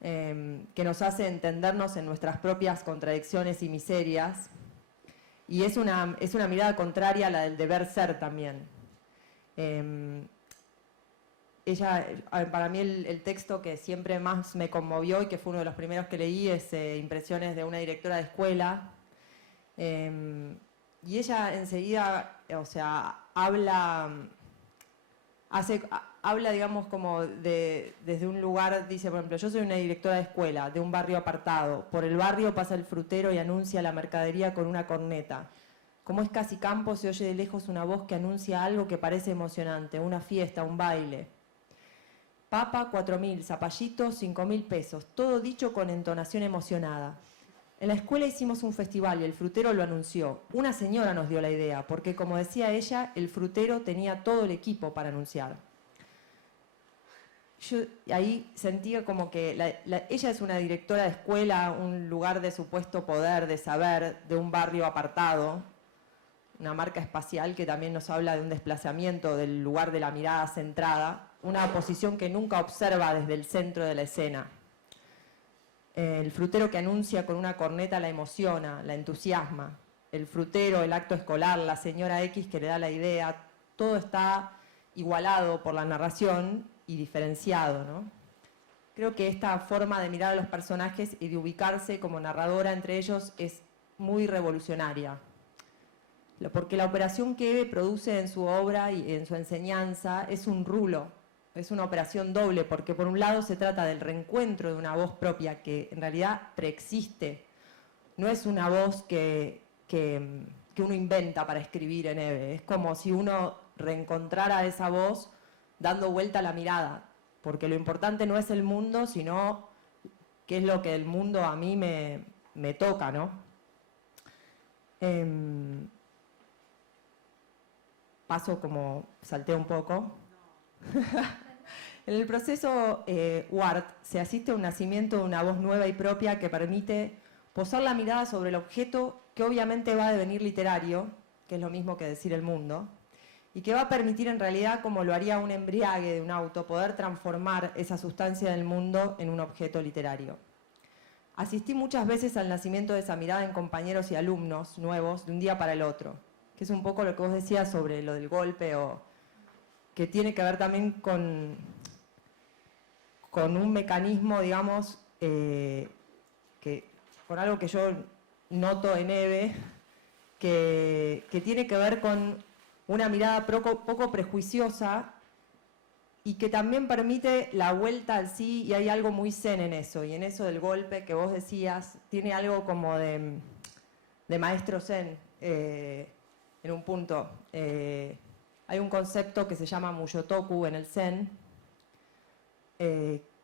que nos hace entendernos en nuestras propias contradicciones y miserias. Y es una mirada contraria a la del deber ser también. Para mí el texto que siempre más me conmovió y que fue uno de los primeros que leí es Impresiones de una directora de escuela. Y ella enseguida, o sea, habla, digamos, como desde un lugar, dice, por ejemplo, yo soy una directora de escuela, de un barrio apartado. Por el barrio pasa el frutero y anuncia la mercadería con una corneta. Como es casi campo, se oye de lejos una voz que anuncia algo que parece emocionante, una fiesta, un baile. Papa, 4.000, zapallito, 5.000 pesos, todo dicho con entonación emocionada. En la escuela hicimos un festival y el frutero lo anunció. Una señora nos dio la idea, porque como decía ella, el frutero tenía todo el equipo para anunciar. Yo ahí sentía como que ella es una directora de escuela, un lugar de supuesto poder, de saber, de un barrio apartado, una marca espacial que también nos habla de un desplazamiento del lugar de la mirada centrada, una posición que nunca observa desde el centro de la escena. El frutero que anuncia con una corneta la emociona, la entusiasma. El frutero, el acto escolar, la señora X que le da la idea, todo está igualado por la narración y diferenciado, ¿no? Creo que esta forma de mirar a los personajes y de ubicarse como narradora entre ellos es muy revolucionaria. Porque la operación que Eve produce en su obra y en su enseñanza es un rulo, es una operación doble, porque por un lado se trata del reencuentro de una voz propia que en realidad preexiste, no es una voz que uno inventa para escribir en Eve, es como si uno reencontrara esa voz dando vuelta a la mirada, porque lo importante no es el mundo, sino qué es lo que el mundo a mí me toca, ¿no? Paso como, salté un poco. En el proceso WART se asiste a un nacimiento de una voz nueva y propia que permite posar la mirada sobre el objeto que obviamente va a devenir literario, que es lo mismo que decir el mundo, y que va a permitir en realidad, como lo haría un embriague de un auto, poder transformar esa sustancia del mundo en un objeto literario. Asistí muchas veces al nacimiento de esa mirada en compañeros y alumnos nuevos de un día para el otro, que es un poco lo que vos decías sobre lo del golpe, o que tiene que ver también con un mecanismo, digamos, con algo que yo noto en Eve, que tiene que ver con una mirada poco prejuiciosa y que también permite la vuelta al sí, y hay algo muy zen en eso, y en eso del golpe que vos decías, tiene algo como de maestro zen en un punto. Hay un concepto que se llama Muyotoku en el zen,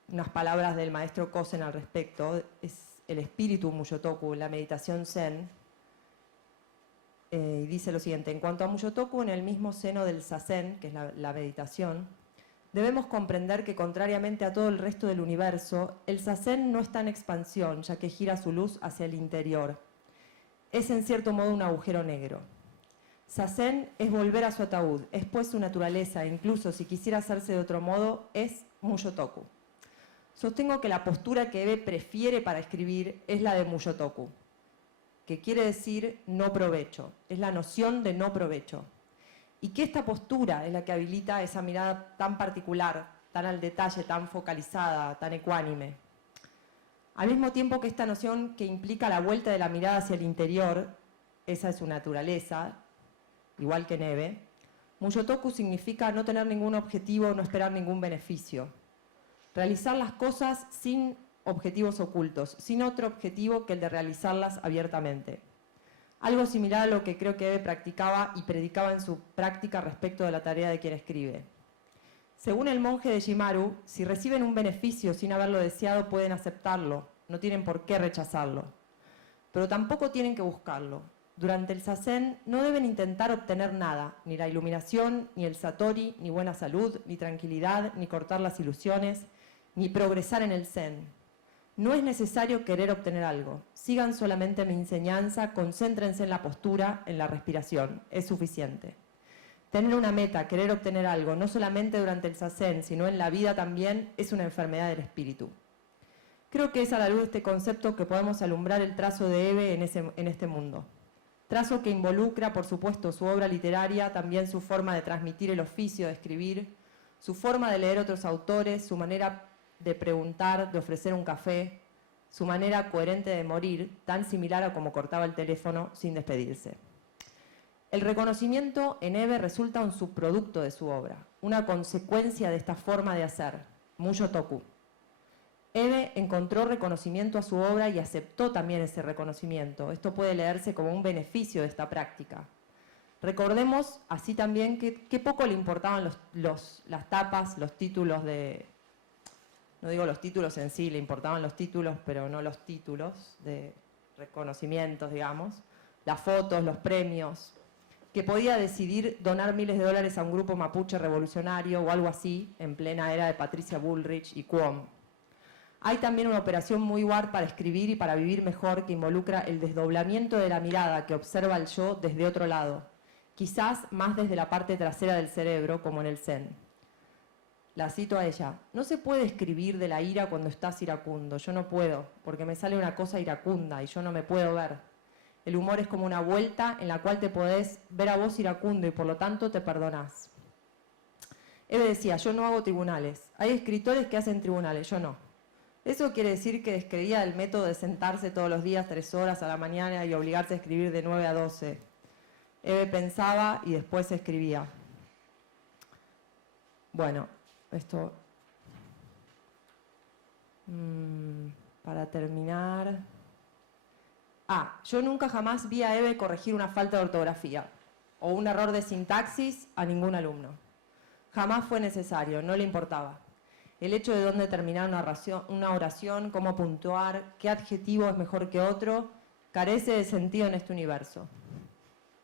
unas palabras del maestro Kosen al respecto, es el espíritu Muyotoku, la meditación zen. Y dice lo siguiente: en cuanto a Muyotoku, en el mismo seno del Zazen, que es la meditación, debemos comprender que contrariamente a todo el resto del universo, el Zazen no está en expansión, ya que gira su luz hacia el interior. Es en cierto modo un agujero negro. Zazen es volver a su ataúd, es pues su naturaleza, incluso si quisiera hacerse de otro modo, es Muyotoku. Sostengo que la postura que Eve prefiere para escribir es la de Muyotoku, que quiere decir no provecho, es la noción de no provecho. Y que esta postura es la que habilita esa mirada tan particular, tan al detalle, tan focalizada, tan ecuánime. Al mismo tiempo que esta noción que implica la vuelta de la mirada hacia el interior, esa es su naturaleza, igual que en Eve, Muyotoku significa no tener ningún objetivo, no esperar ningún beneficio. Realizar las cosas sin objetivos ocultos, sin otro objetivo que el de realizarlas abiertamente. Algo similar a lo que creo que Eve practicaba y predicaba en su práctica respecto de la tarea de quien escribe. Según el monje de Shimaru, si reciben un beneficio sin haberlo deseado, pueden aceptarlo, no tienen por qué rechazarlo. Pero tampoco tienen que buscarlo. Durante el Zazen no deben intentar obtener nada, ni la iluminación, ni el Satori, ni buena salud, ni tranquilidad, ni cortar las ilusiones, ni progresar en el Zen. No es necesario querer obtener algo. Sigan solamente mi enseñanza, concéntrense en la postura, en la respiración. Es suficiente. Tener una meta, querer obtener algo, no solamente durante el Zazen, sino en la vida también, es una enfermedad del espíritu. Creo que es a la luz de este concepto que podemos alumbrar el trazo de Eve en este mundo. Trazo que involucra, por supuesto, su obra literaria, también su forma de transmitir el oficio de escribir, su forma de leer otros autores, su manera de preguntar, de ofrecer un café, su manera coherente de morir, tan similar a como cortaba el teléfono sin despedirse. El reconocimiento en Eve resulta un subproducto de su obra, una consecuencia de esta forma de hacer, Muyo-toku. Eve encontró reconocimiento a su obra y aceptó también ese reconocimiento. Esto puede leerse como un beneficio de esta práctica. Recordemos así también que qué poco le importaban las tapas, los títulos de... No digo los títulos en sí, le importaban los títulos, pero no los títulos de reconocimientos, digamos. Las fotos, los premios, que podía decidir donar miles de dólares a un grupo mapuche revolucionario o algo así, en plena era de Patricia Bullrich y Cuom. Hay también una operación muy WARD para escribir y para vivir mejor que involucra el desdoblamiento de la mirada que observa el yo desde otro lado, quizás más desde la parte trasera del cerebro, como en el Zen. La cito a ella: no se puede escribir de la ira cuando estás iracundo, yo no puedo, porque me sale una cosa iracunda y yo no me puedo ver. El humor es como una vuelta en la cual te podés ver a vos iracundo y por lo tanto te perdonás. Eve decía: yo no hago tribunales, hay escritores que hacen tribunales, yo no. Eso quiere decir que descreía del método de sentarse todos los días 3 horas a la mañana y obligarse a escribir de 9 a 12. Eve pensaba y después escribía. Bueno, esto... para terminar... yo nunca jamás vi a Eve corregir una falta de ortografía o un error de sintaxis a ningún alumno. Jamás fue necesario, no le importaba. El hecho de dónde terminar una oración, cómo puntuar, qué adjetivo es mejor que otro, carece de sentido en este universo.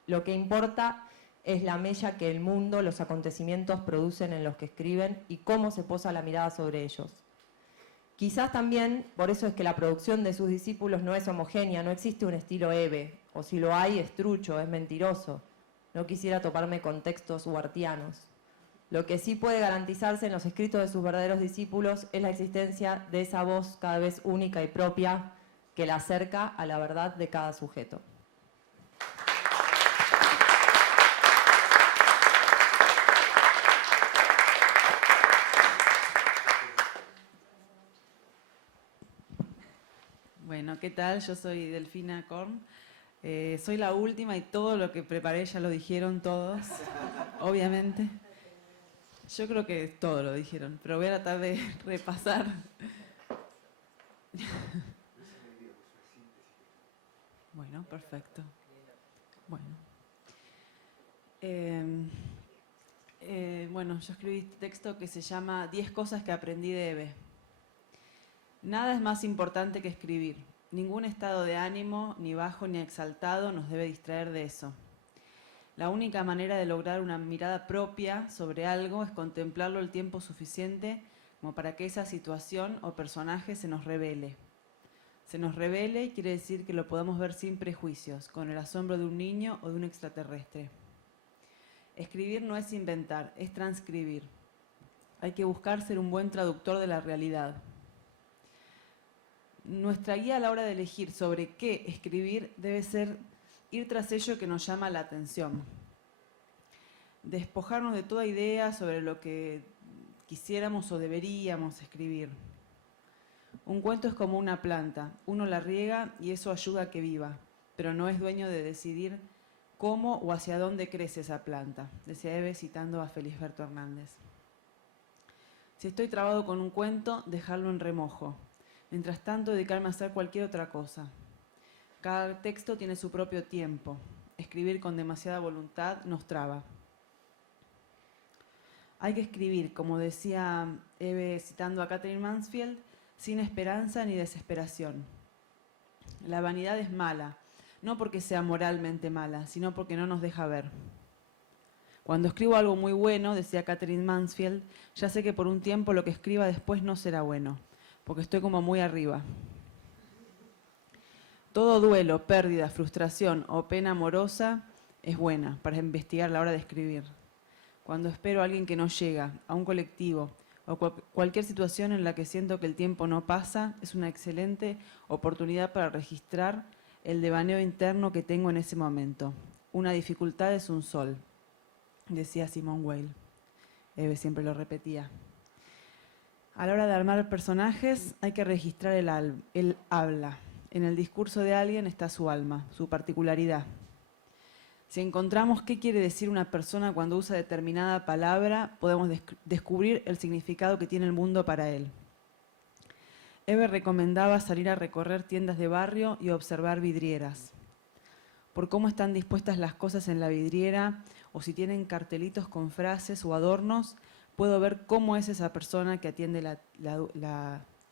Lo que importa es la mella que el mundo, los acontecimientos producen en los que escriben y cómo se posa la mirada sobre ellos. Quizás también, por eso es que la producción de sus discípulos no es homogénea, no existe un estilo Eve, o si lo hay, es trucho, es mentiroso. No quisiera toparme con textos huartianos. Lo que sí puede garantizarse en los escritos de sus verdaderos discípulos es la existencia de esa voz cada vez única y propia que la acerca a la verdad de cada sujeto. Bueno, ¿qué tal? Yo soy Delfina Korn. Soy la última y todo lo que preparé ya lo dijeron todos, obviamente. Yo creo que todo lo dijeron, pero voy a tratar de repasar. Bueno, perfecto. Bueno. Bueno, yo escribí este texto que se llama 10 cosas que aprendí de Eve. Nada es más importante que escribir. Ningún estado de ánimo, ni bajo ni exaltado, nos debe distraer de eso. La única manera de lograr una mirada propia sobre algo es contemplarlo el tiempo suficiente como para que esa situación o personaje se nos revele. Se nos revele quiere decir que lo podamos ver sin prejuicios, con el asombro de un niño o de un extraterrestre. Escribir no es inventar, es transcribir. Hay que buscar ser un buen traductor de la realidad. Nuestra guía a la hora de elegir sobre qué escribir debe ser ir tras ello que nos llama la atención. Despojarnos de toda idea sobre lo que quisiéramos o deberíamos escribir. Un cuento es como una planta. Uno la riega y eso ayuda a que viva, pero no es dueño de decidir cómo o hacia dónde crece esa planta, decía Eve citando a Felisberto Hernández. Si estoy trabado con un cuento, dejarlo en remojo. Mientras tanto, dedicarme a hacer cualquier otra cosa. Cada texto tiene su propio tiempo. Escribir con demasiada voluntad nos traba. Hay que escribir, como decía Eve citando a Katherine Mansfield, sin esperanza ni desesperación. La vanidad es mala, no porque sea moralmente mala, sino porque no nos deja ver. Cuando escribo algo muy bueno, decía Katherine Mansfield, ya sé que por un tiempo lo que escriba después no será bueno, porque estoy como muy arriba. Todo duelo, pérdida, frustración o pena amorosa es buena para investigar la hora de escribir. Cuando espero a alguien que no llega, a un colectivo o cualquier situación en la que siento que el tiempo no pasa, es una excelente oportunidad para registrar el devaneo interno que tengo en ese momento. Una dificultad es un sol, decía Simone Weil. Eve siempre lo repetía. A la hora de armar personajes hay que registrar el habla. En el discurso de alguien está su alma, su particularidad. Si encontramos qué quiere decir una persona cuando usa determinada palabra, podemos descubrir el significado que tiene el mundo para él. Eve recomendaba salir a recorrer tiendas de barrio y observar vidrieras. Por cómo están dispuestas las cosas en la vidriera, o si tienen cartelitos con frases o adornos, puedo ver cómo es esa persona que atiende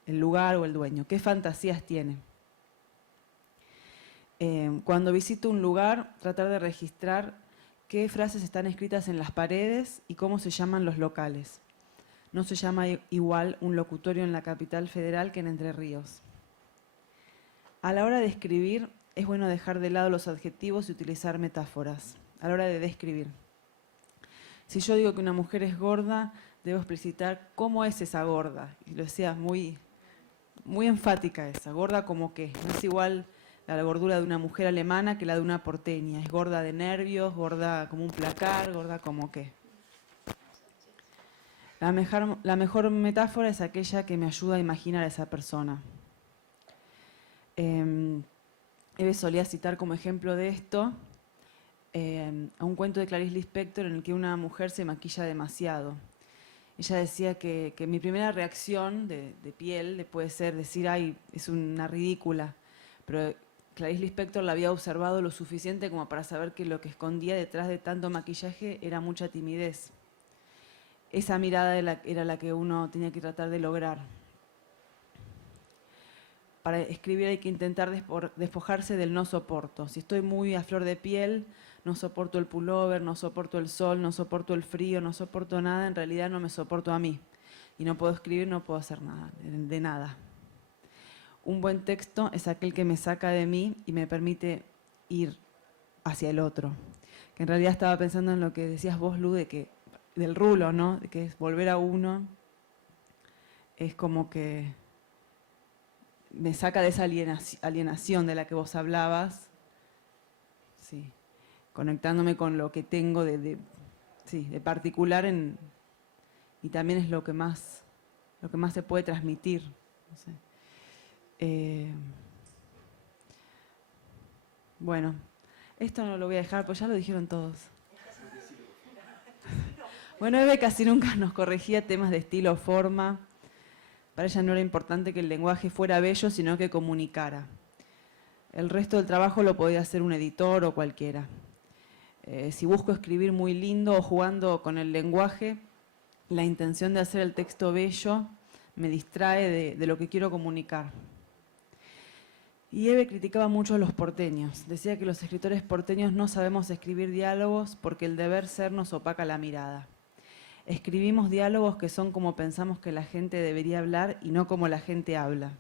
el lugar o el dueño, qué fantasías tiene. Cuando visito un lugar, tratar de registrar qué frases están escritas en las paredes y cómo se llaman los locales. No se llama igual un locutorio en la capital federal que en Entre Ríos. A la hora de escribir, es bueno dejar de lado los adjetivos y utilizar metáforas. A la hora de describir. Si yo digo que una mujer es gorda, debo explicitar cómo es esa gorda. Y lo decía muy enfática esa. Gorda como que no es igual la gordura de una mujer alemana que la de una porteña. Es gorda de nervios, gorda como un placar, gorda como qué. La mejor metáfora es aquella que me ayuda a imaginar a esa persona. Eve solía citar como ejemplo de esto a un cuento de Clarice Lispector en el que una mujer se maquilla demasiado. Ella decía que mi primera reacción de piel puede ser decir, ay, es una ridícula, pero Clarice Lispector la había observado lo suficiente como para saber que lo que escondía detrás de tanto maquillaje era mucha timidez. Esa mirada era la que uno tenía que tratar de lograr. Para escribir hay que intentar despojarse del no soporto. Si estoy muy a flor de piel, no soporto el pullover, no soporto el sol, no soporto el frío, no soporto nada, en realidad no me soporto a mí. Y no puedo escribir, no puedo hacer nada, de nada. Un buen texto es aquel que me saca de mí y me permite ir hacia el otro. Que en realidad estaba pensando en lo que decías vos, Lu, del rulo, ¿no? De que es volver a uno. Es como que me saca de esa alienación de la que vos hablabas. Sí. Conectándome con lo que tengo de particular y también es lo que más se puede transmitir. No sé. Bueno, esto no lo voy a dejar, pues ya lo dijeron todos. Bueno, Eve casi nunca nos corregía temas de estilo o forma. Para ella no era importante que el lenguaje fuera bello, sino que comunicara. El resto del trabajo lo podía hacer un editor o cualquiera. Si busco escribir muy lindo o jugando con el lenguaje, la intención de hacer el texto bello me distrae de lo que quiero comunicar. Y Eve criticaba mucho a los porteños. Decía que los escritores porteños no sabemos escribir diálogos porque el deber ser nos opaca la mirada. Escribimos diálogos que son como pensamos que la gente debería hablar y no como la gente habla.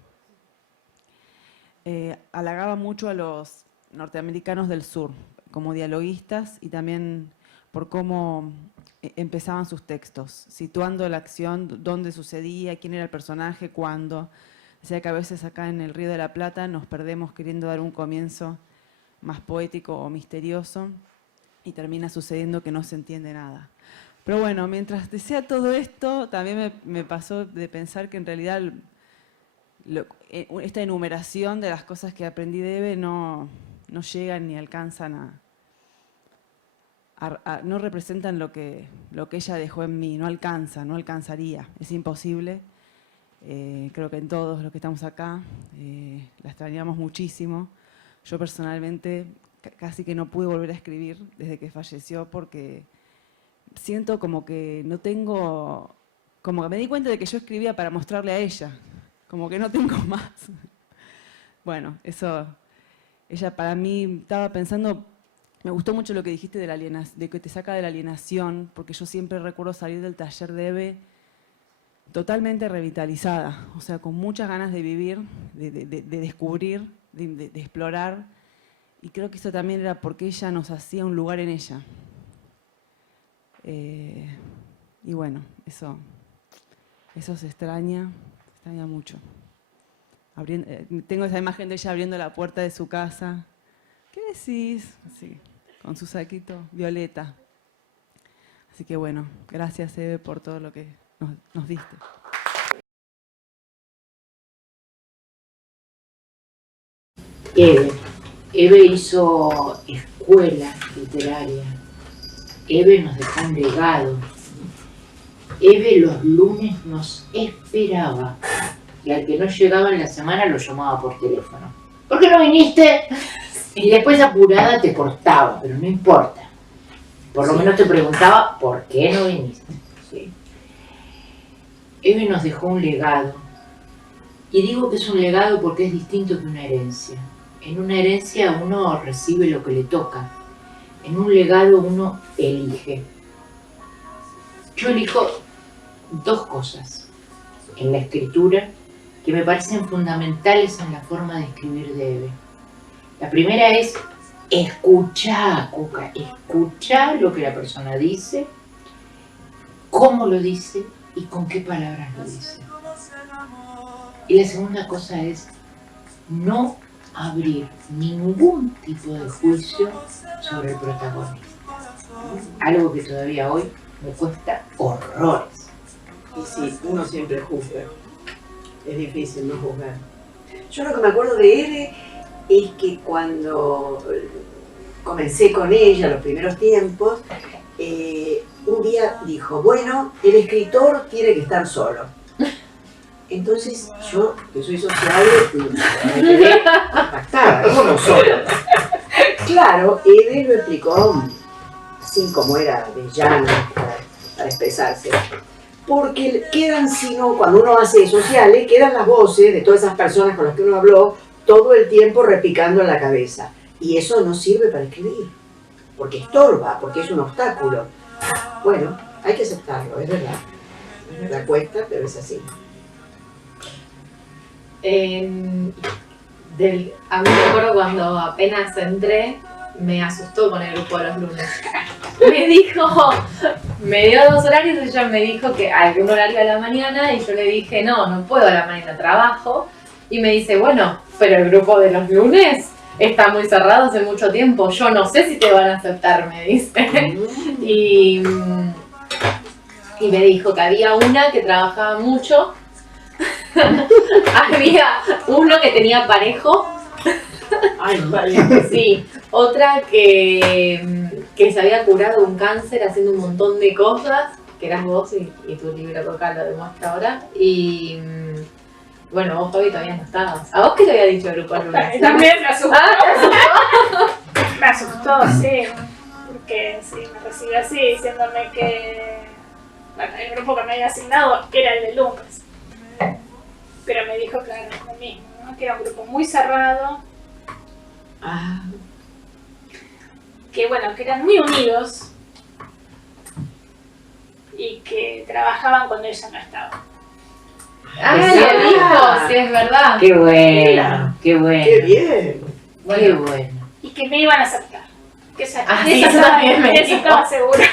Halagaba mucho a los norteamericanos del sur como dialoguistas y también por cómo empezaban sus textos, situando la acción, dónde sucedía, quién era el personaje, cuándo. Decía que a veces acá en el Río de la Plata nos perdemos queriendo dar un comienzo más poético o misterioso y termina sucediendo que no se entiende nada. Pero bueno, mientras decía todo esto, también me pasó de pensar que en realidad esta enumeración de las cosas que aprendí de Eve no llegan ni alcanzan no representan lo que ella dejó en mí, no alcanzaría, es imposible. Creo que en todos los que estamos acá la extrañamos muchísimo. Yo personalmente casi que no pude volver a escribir desde que falleció porque siento como que no tengo, como que me di cuenta de que yo escribía para mostrarle a ella, como que no tengo más. Bueno, eso, ella para mí estaba pensando, me gustó mucho lo que dijiste de que te saca de la alienación, porque yo siempre recuerdo salir del taller de Eve totalmente revitalizada, o sea, con muchas ganas de vivir, de descubrir, de explorar, y creo que eso también era porque ella nos hacía un lugar en ella. Y bueno, eso se extraña mucho. Tengo esa imagen de ella abriendo la puerta de su casa. ¿Qué decís? Así, con su saquito violeta. Así que bueno, gracias Eve por todo lo que nos diste. Eve hizo escuela literaria. Eve nos dejó un legado. Eve los lunes nos esperaba y al que no llegaba en la semana lo llamaba por teléfono. ¿Por qué no viniste? Y después apurada te cortaba, pero no importa. Por lo menos te preguntaba por qué no viniste. ¿Sí? Eve nos dejó un legado. Y digo que es un legado porque es distinto que una herencia. En una herencia uno recibe lo que le toca. En un legado uno elige. Yo elijo dos cosas en la escritura que me parecen fundamentales en la forma de escribir de Eve. La primera es escuchar, Cuca, escuchar lo que la persona dice, cómo lo dice y con qué palabras lo dice. Y la segunda cosa es no abrir ningún tipo de juicio sobre el protagonista. Algo que todavía hoy me cuesta horrores. Y sí, uno siempre juzga. Es difícil no juzgar. Yo lo que me acuerdo de Eve es que cuando comencé con ella, los primeros tiempos, un día dijo, bueno, el escritor tiene que estar solo. Entonces yo, que soy sociable, me quedé impactada, ¿cómo solo? Claro, Eve lo explicó así como era de llano para expresarse. Porque quedan, sino cuando uno hace sociales, quedan las voces de todas esas personas con las que uno habló todo el tiempo repicando en la cabeza. Y eso no sirve para escribir, porque estorba, porque es un obstáculo. Bueno, hay que aceptarlo, es verdad. Es verdad, cuesta, pero es así. A mí me acuerdo cuando apenas entré, me asustó con el grupo de los lunes. Me dio 2 horarios y ella me dijo que hay un horario a la mañana y yo le dije, no puedo a la mañana, trabajo. Y me dice, bueno, pero el grupo de los lunes está muy cerrado hace mucho tiempo, yo no sé si te van a aceptar, me dice. Y me dijo que había una que trabajaba mucho, había uno que tenía parejo. Ay, vale. Sí, otra que se había curado un cáncer haciendo un montón de cosas, que eras vos y tu libro Coca lo demuestra ahora. Y bueno, vos Fabi todavía no estabas. ¿A vos qué te había dicho el grupo de lunes? También me asustó. Me asustó, sí. Porque sí, me recibió así, diciéndome que bueno, el grupo que me había asignado era el de lunes. Pero me dijo, claro, lo mismo, ¿no? Que era un grupo muy cerrado. Que bueno, que eran muy unidos y que trabajaban cuando ella no estaba. Lo dijo, sí, es verdad. Qué bueno, qué bueno. ¡Qué bien! Qué bueno. Y que me iban a aceptar. Que esa, sí, eso también me eso dijo. estaba segura.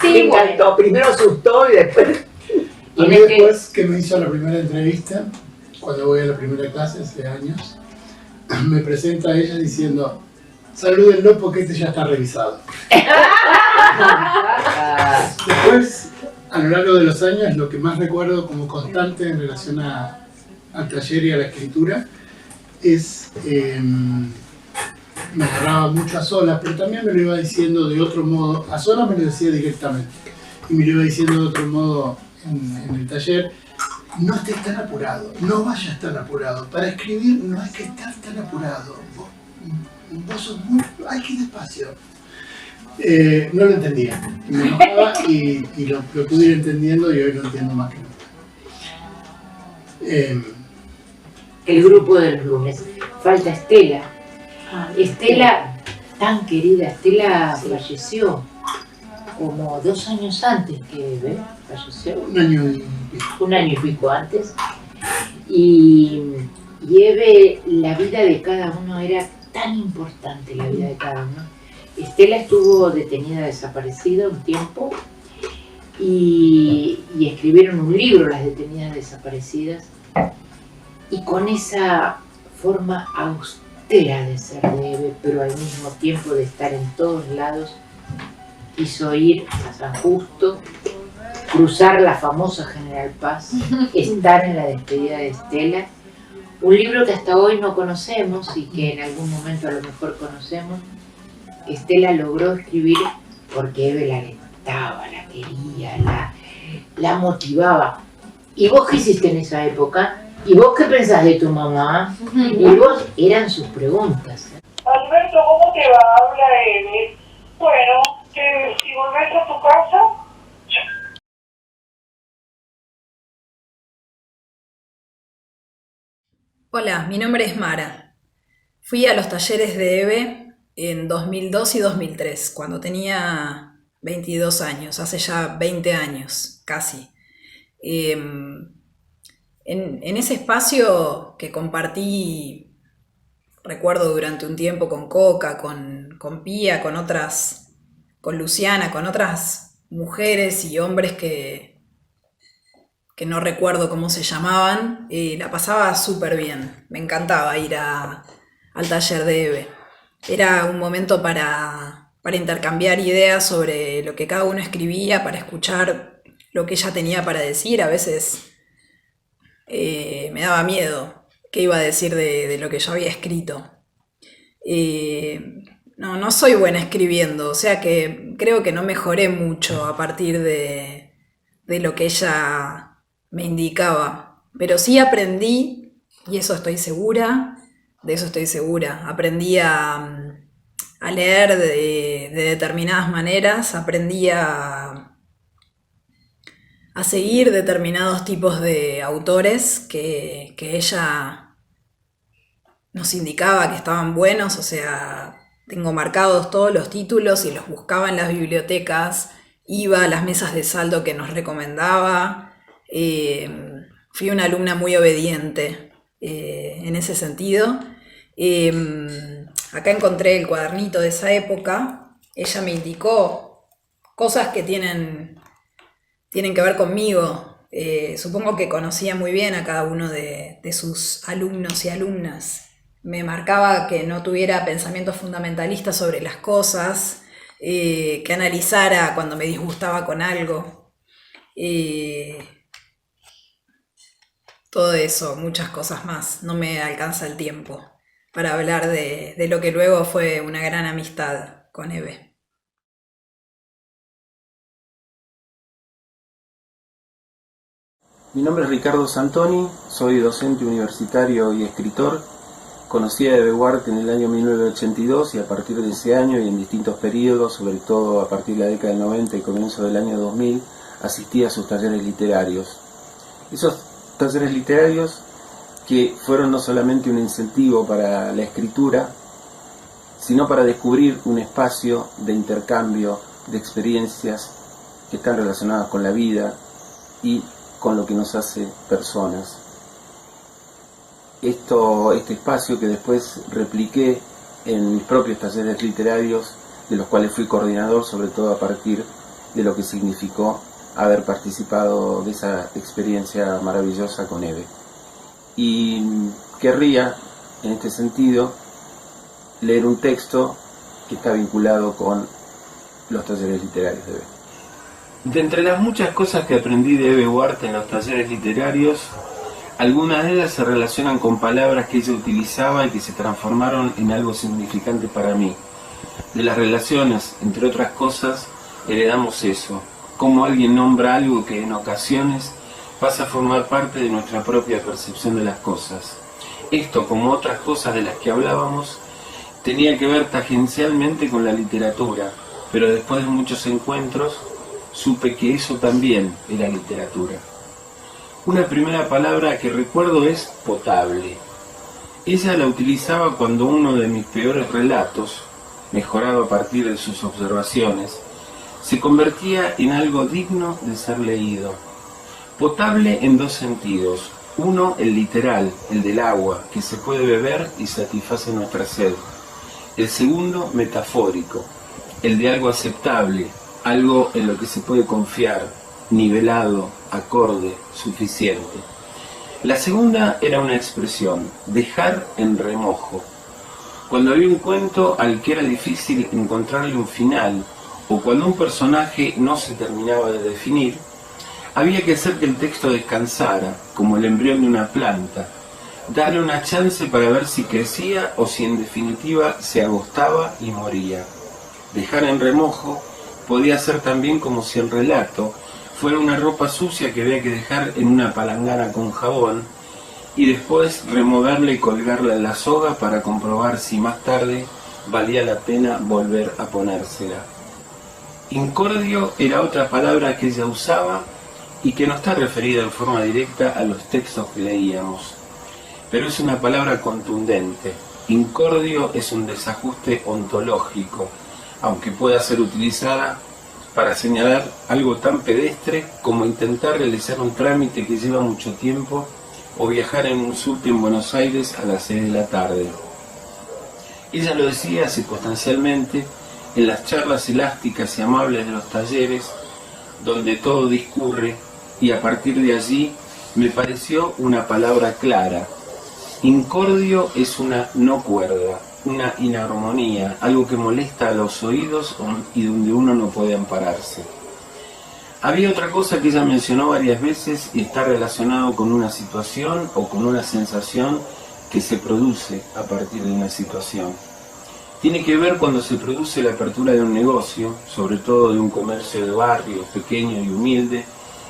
Sí, Me encantó. Primero asustó y después... A mí después que me hizo la primera entrevista, cuando voy a la primera clase hace años, me presenta a ella diciendo, salúdenlo porque este ya está revisado. Después, a lo largo de los años, lo que más recuerdo como constante en relación al taller y a la escritura es, me agarraba mucho a solas, pero también me lo iba diciendo de otro modo. A solas me lo decía directamente y me lo iba diciendo de otro modo en el taller. No estés tan apurado, no vayas tan apurado. Para escribir no hay que estar tan apurado. Vos sos muy... hay que ir despacio. No lo entendía. Me enojaba y lo pude ir entendiendo y hoy lo entiendo más que nunca. El grupo de los lunes. Falta Estela. Estela, tan querida, Estela falleció como 2 años antes que Eve falleció. 1 año y pico. 1 año y pico antes. Y Eve, la vida de cada uno era tan importante, la vida de cada uno. Estela estuvo detenida, desaparecida un tiempo y escribieron un libro, Las detenidas desaparecidas, y con esa forma austera de ser de Eve, pero al mismo tiempo de estar en todos lados, quiso ir a San Justo, cruzar la famosa General Paz, estar en la despedida de Estela, un libro que hasta hoy no conocemos y que en algún momento a lo mejor conocemos, Estela logró escribir porque Eve la alentaba, la quería, la motivaba. ¿Y vos qué hiciste en esa época? ¿Y vos qué pensás de tu mamá? Y vos eran sus preguntas. Alberto, ¿cómo te va? Habla Eve. Bueno, si volvés a tu casa... Hola, mi nombre es Mara. Fui a los talleres de Eve en 2002 y 2003, cuando tenía 22 años, hace ya 20 años, casi. En ese espacio que compartí, recuerdo durante un tiempo con Coca, con Pía, con Luciana, con otras mujeres y hombres que no recuerdo cómo se llamaban, la pasaba súper bien. Me encantaba ir al taller de Eve. Era un momento para intercambiar ideas sobre lo que cada uno escribía, para escuchar lo que ella tenía para decir. A veces me daba miedo qué iba a decir de lo que yo había escrito. No soy buena escribiendo, o sea que creo que no mejoré mucho a partir de lo que ella me indicaba, pero sí aprendí, y eso estoy segura, de eso estoy segura. Aprendí a leer de determinadas maneras, aprendí a seguir determinados tipos de autores que ella nos indicaba que estaban buenos. O sea, tengo marcados todos los títulos y los buscaba en las bibliotecas, iba a las mesas de saldo que nos recomendaba. Fui una alumna muy obediente en ese sentido. Acá encontré el cuadernito de esa época. Ella me indicó cosas que tienen que ver conmigo. Supongo que conocía muy bien a cada uno de sus alumnos y alumnas. Me marcaba que no tuviera pensamientos fundamentalistas sobre las cosas, que analizara cuando me disgustaba con algo. Todo eso, muchas cosas más. No me alcanza el tiempo para hablar de lo que luego fue una gran amistad con Eve. Mi nombre es Ricardo Santoni, soy docente universitario y escritor. Conocí a Eve Ward en el año 1982 y a partir de ese año y en distintos periodos, sobre todo a partir de la década del 90 y comienzo del año 2000, asistí a sus talleres literarios. Esos talleres literarios que fueron no solamente un incentivo para la escritura, sino para descubrir un espacio de intercambio de experiencias que están relacionadas con la vida y con lo que nos hace personas. Este espacio que después repliqué en mis propios talleres literarios, de los cuales fui coordinador, sobre todo a partir de lo que significó haber participado de esa experiencia maravillosa con Eve. Y querría, en este sentido, leer un texto que está vinculado con los talleres literarios de Eve. De entre las muchas cosas que aprendí de Eve Ward en los talleres literarios, algunas de ellas se relacionan con palabras que ella utilizaba y que se transformaron en algo significante para mí. De las relaciones, entre otras cosas, heredamos eso, cómo alguien nombra algo que en ocasiones pasa a formar parte de nuestra propia percepción de las cosas. Esto, como otras cosas de las que hablábamos, tenía que ver tangencialmente con la literatura, pero después de muchos encuentros supe que eso también era literatura. Una primera palabra que recuerdo es potable. Ella la utilizaba cuando uno de mis peores relatos, mejorado a partir de sus observaciones, se convertía en algo digno de ser leído. Potable en dos sentidos. Uno, el literal, el del agua, que se puede beber y satisface nuestra sed. El segundo, metafórico, el de algo aceptable, algo en lo que se puede confiar, nivelado, acorde, suficiente. La segunda era una expresión, dejar en remojo. Cuando había un cuento al que era difícil encontrarle un final, o cuando un personaje no se terminaba de definir, había que hacer que el texto descansara, como el embrión de una planta, darle una chance para ver si crecía o si en definitiva se agostaba y moría. Dejar en remojo podía ser también como si el relato fuera una ropa sucia que había que dejar en una palangana con jabón y después removerla y colgarla en la soga para comprobar si más tarde valía la pena volver a ponérsela. Incordio era otra palabra que ella usaba y que no está referida en forma directa a los textos que leíamos, pero es una palabra contundente. Incordio es un desajuste ontológico, aunque pueda ser utilizada para señalar algo tan pedestre como intentar realizar un trámite que lleva mucho tiempo o viajar en un subte en Buenos Aires a las 6 de la tarde. Ella lo decía circunstancialmente en las charlas elásticas y amables de los talleres, donde todo discurre, y a partir de allí me pareció una palabra clara. Incordio es una no cuerda, una inarmonía, algo que molesta a los oídos y donde uno no puede ampararse. Había otra cosa que ella mencionó varias veces y está relacionado con una situación o con una sensación que se produce a partir de una situación. Tiene que ver cuando se produce la apertura de un negocio, sobre todo de un comercio de barrio pequeño y humilde,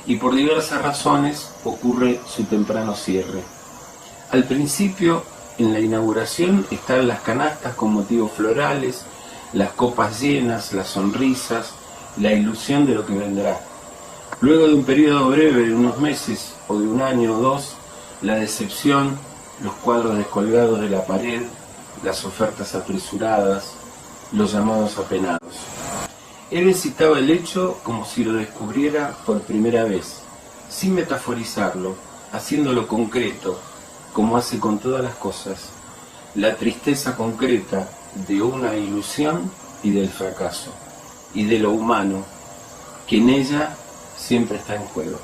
y por diversas razones ocurre su temprano cierre. Al principio, en la inauguración, están las canastas con motivos florales, las copas llenas, las sonrisas, la ilusión de lo que vendrá. Luego de un periodo breve de unos meses o de un año o dos, la decepción, los cuadros descolgados de la pared, las ofertas apresuradas, los llamados apenados. Él citaba el hecho como si lo descubriera por primera vez, sin metaforizarlo, haciéndolo concreto, como hace con todas las cosas, la tristeza concreta de una ilusión y del fracaso, y de lo humano, que en ella siempre está en juego.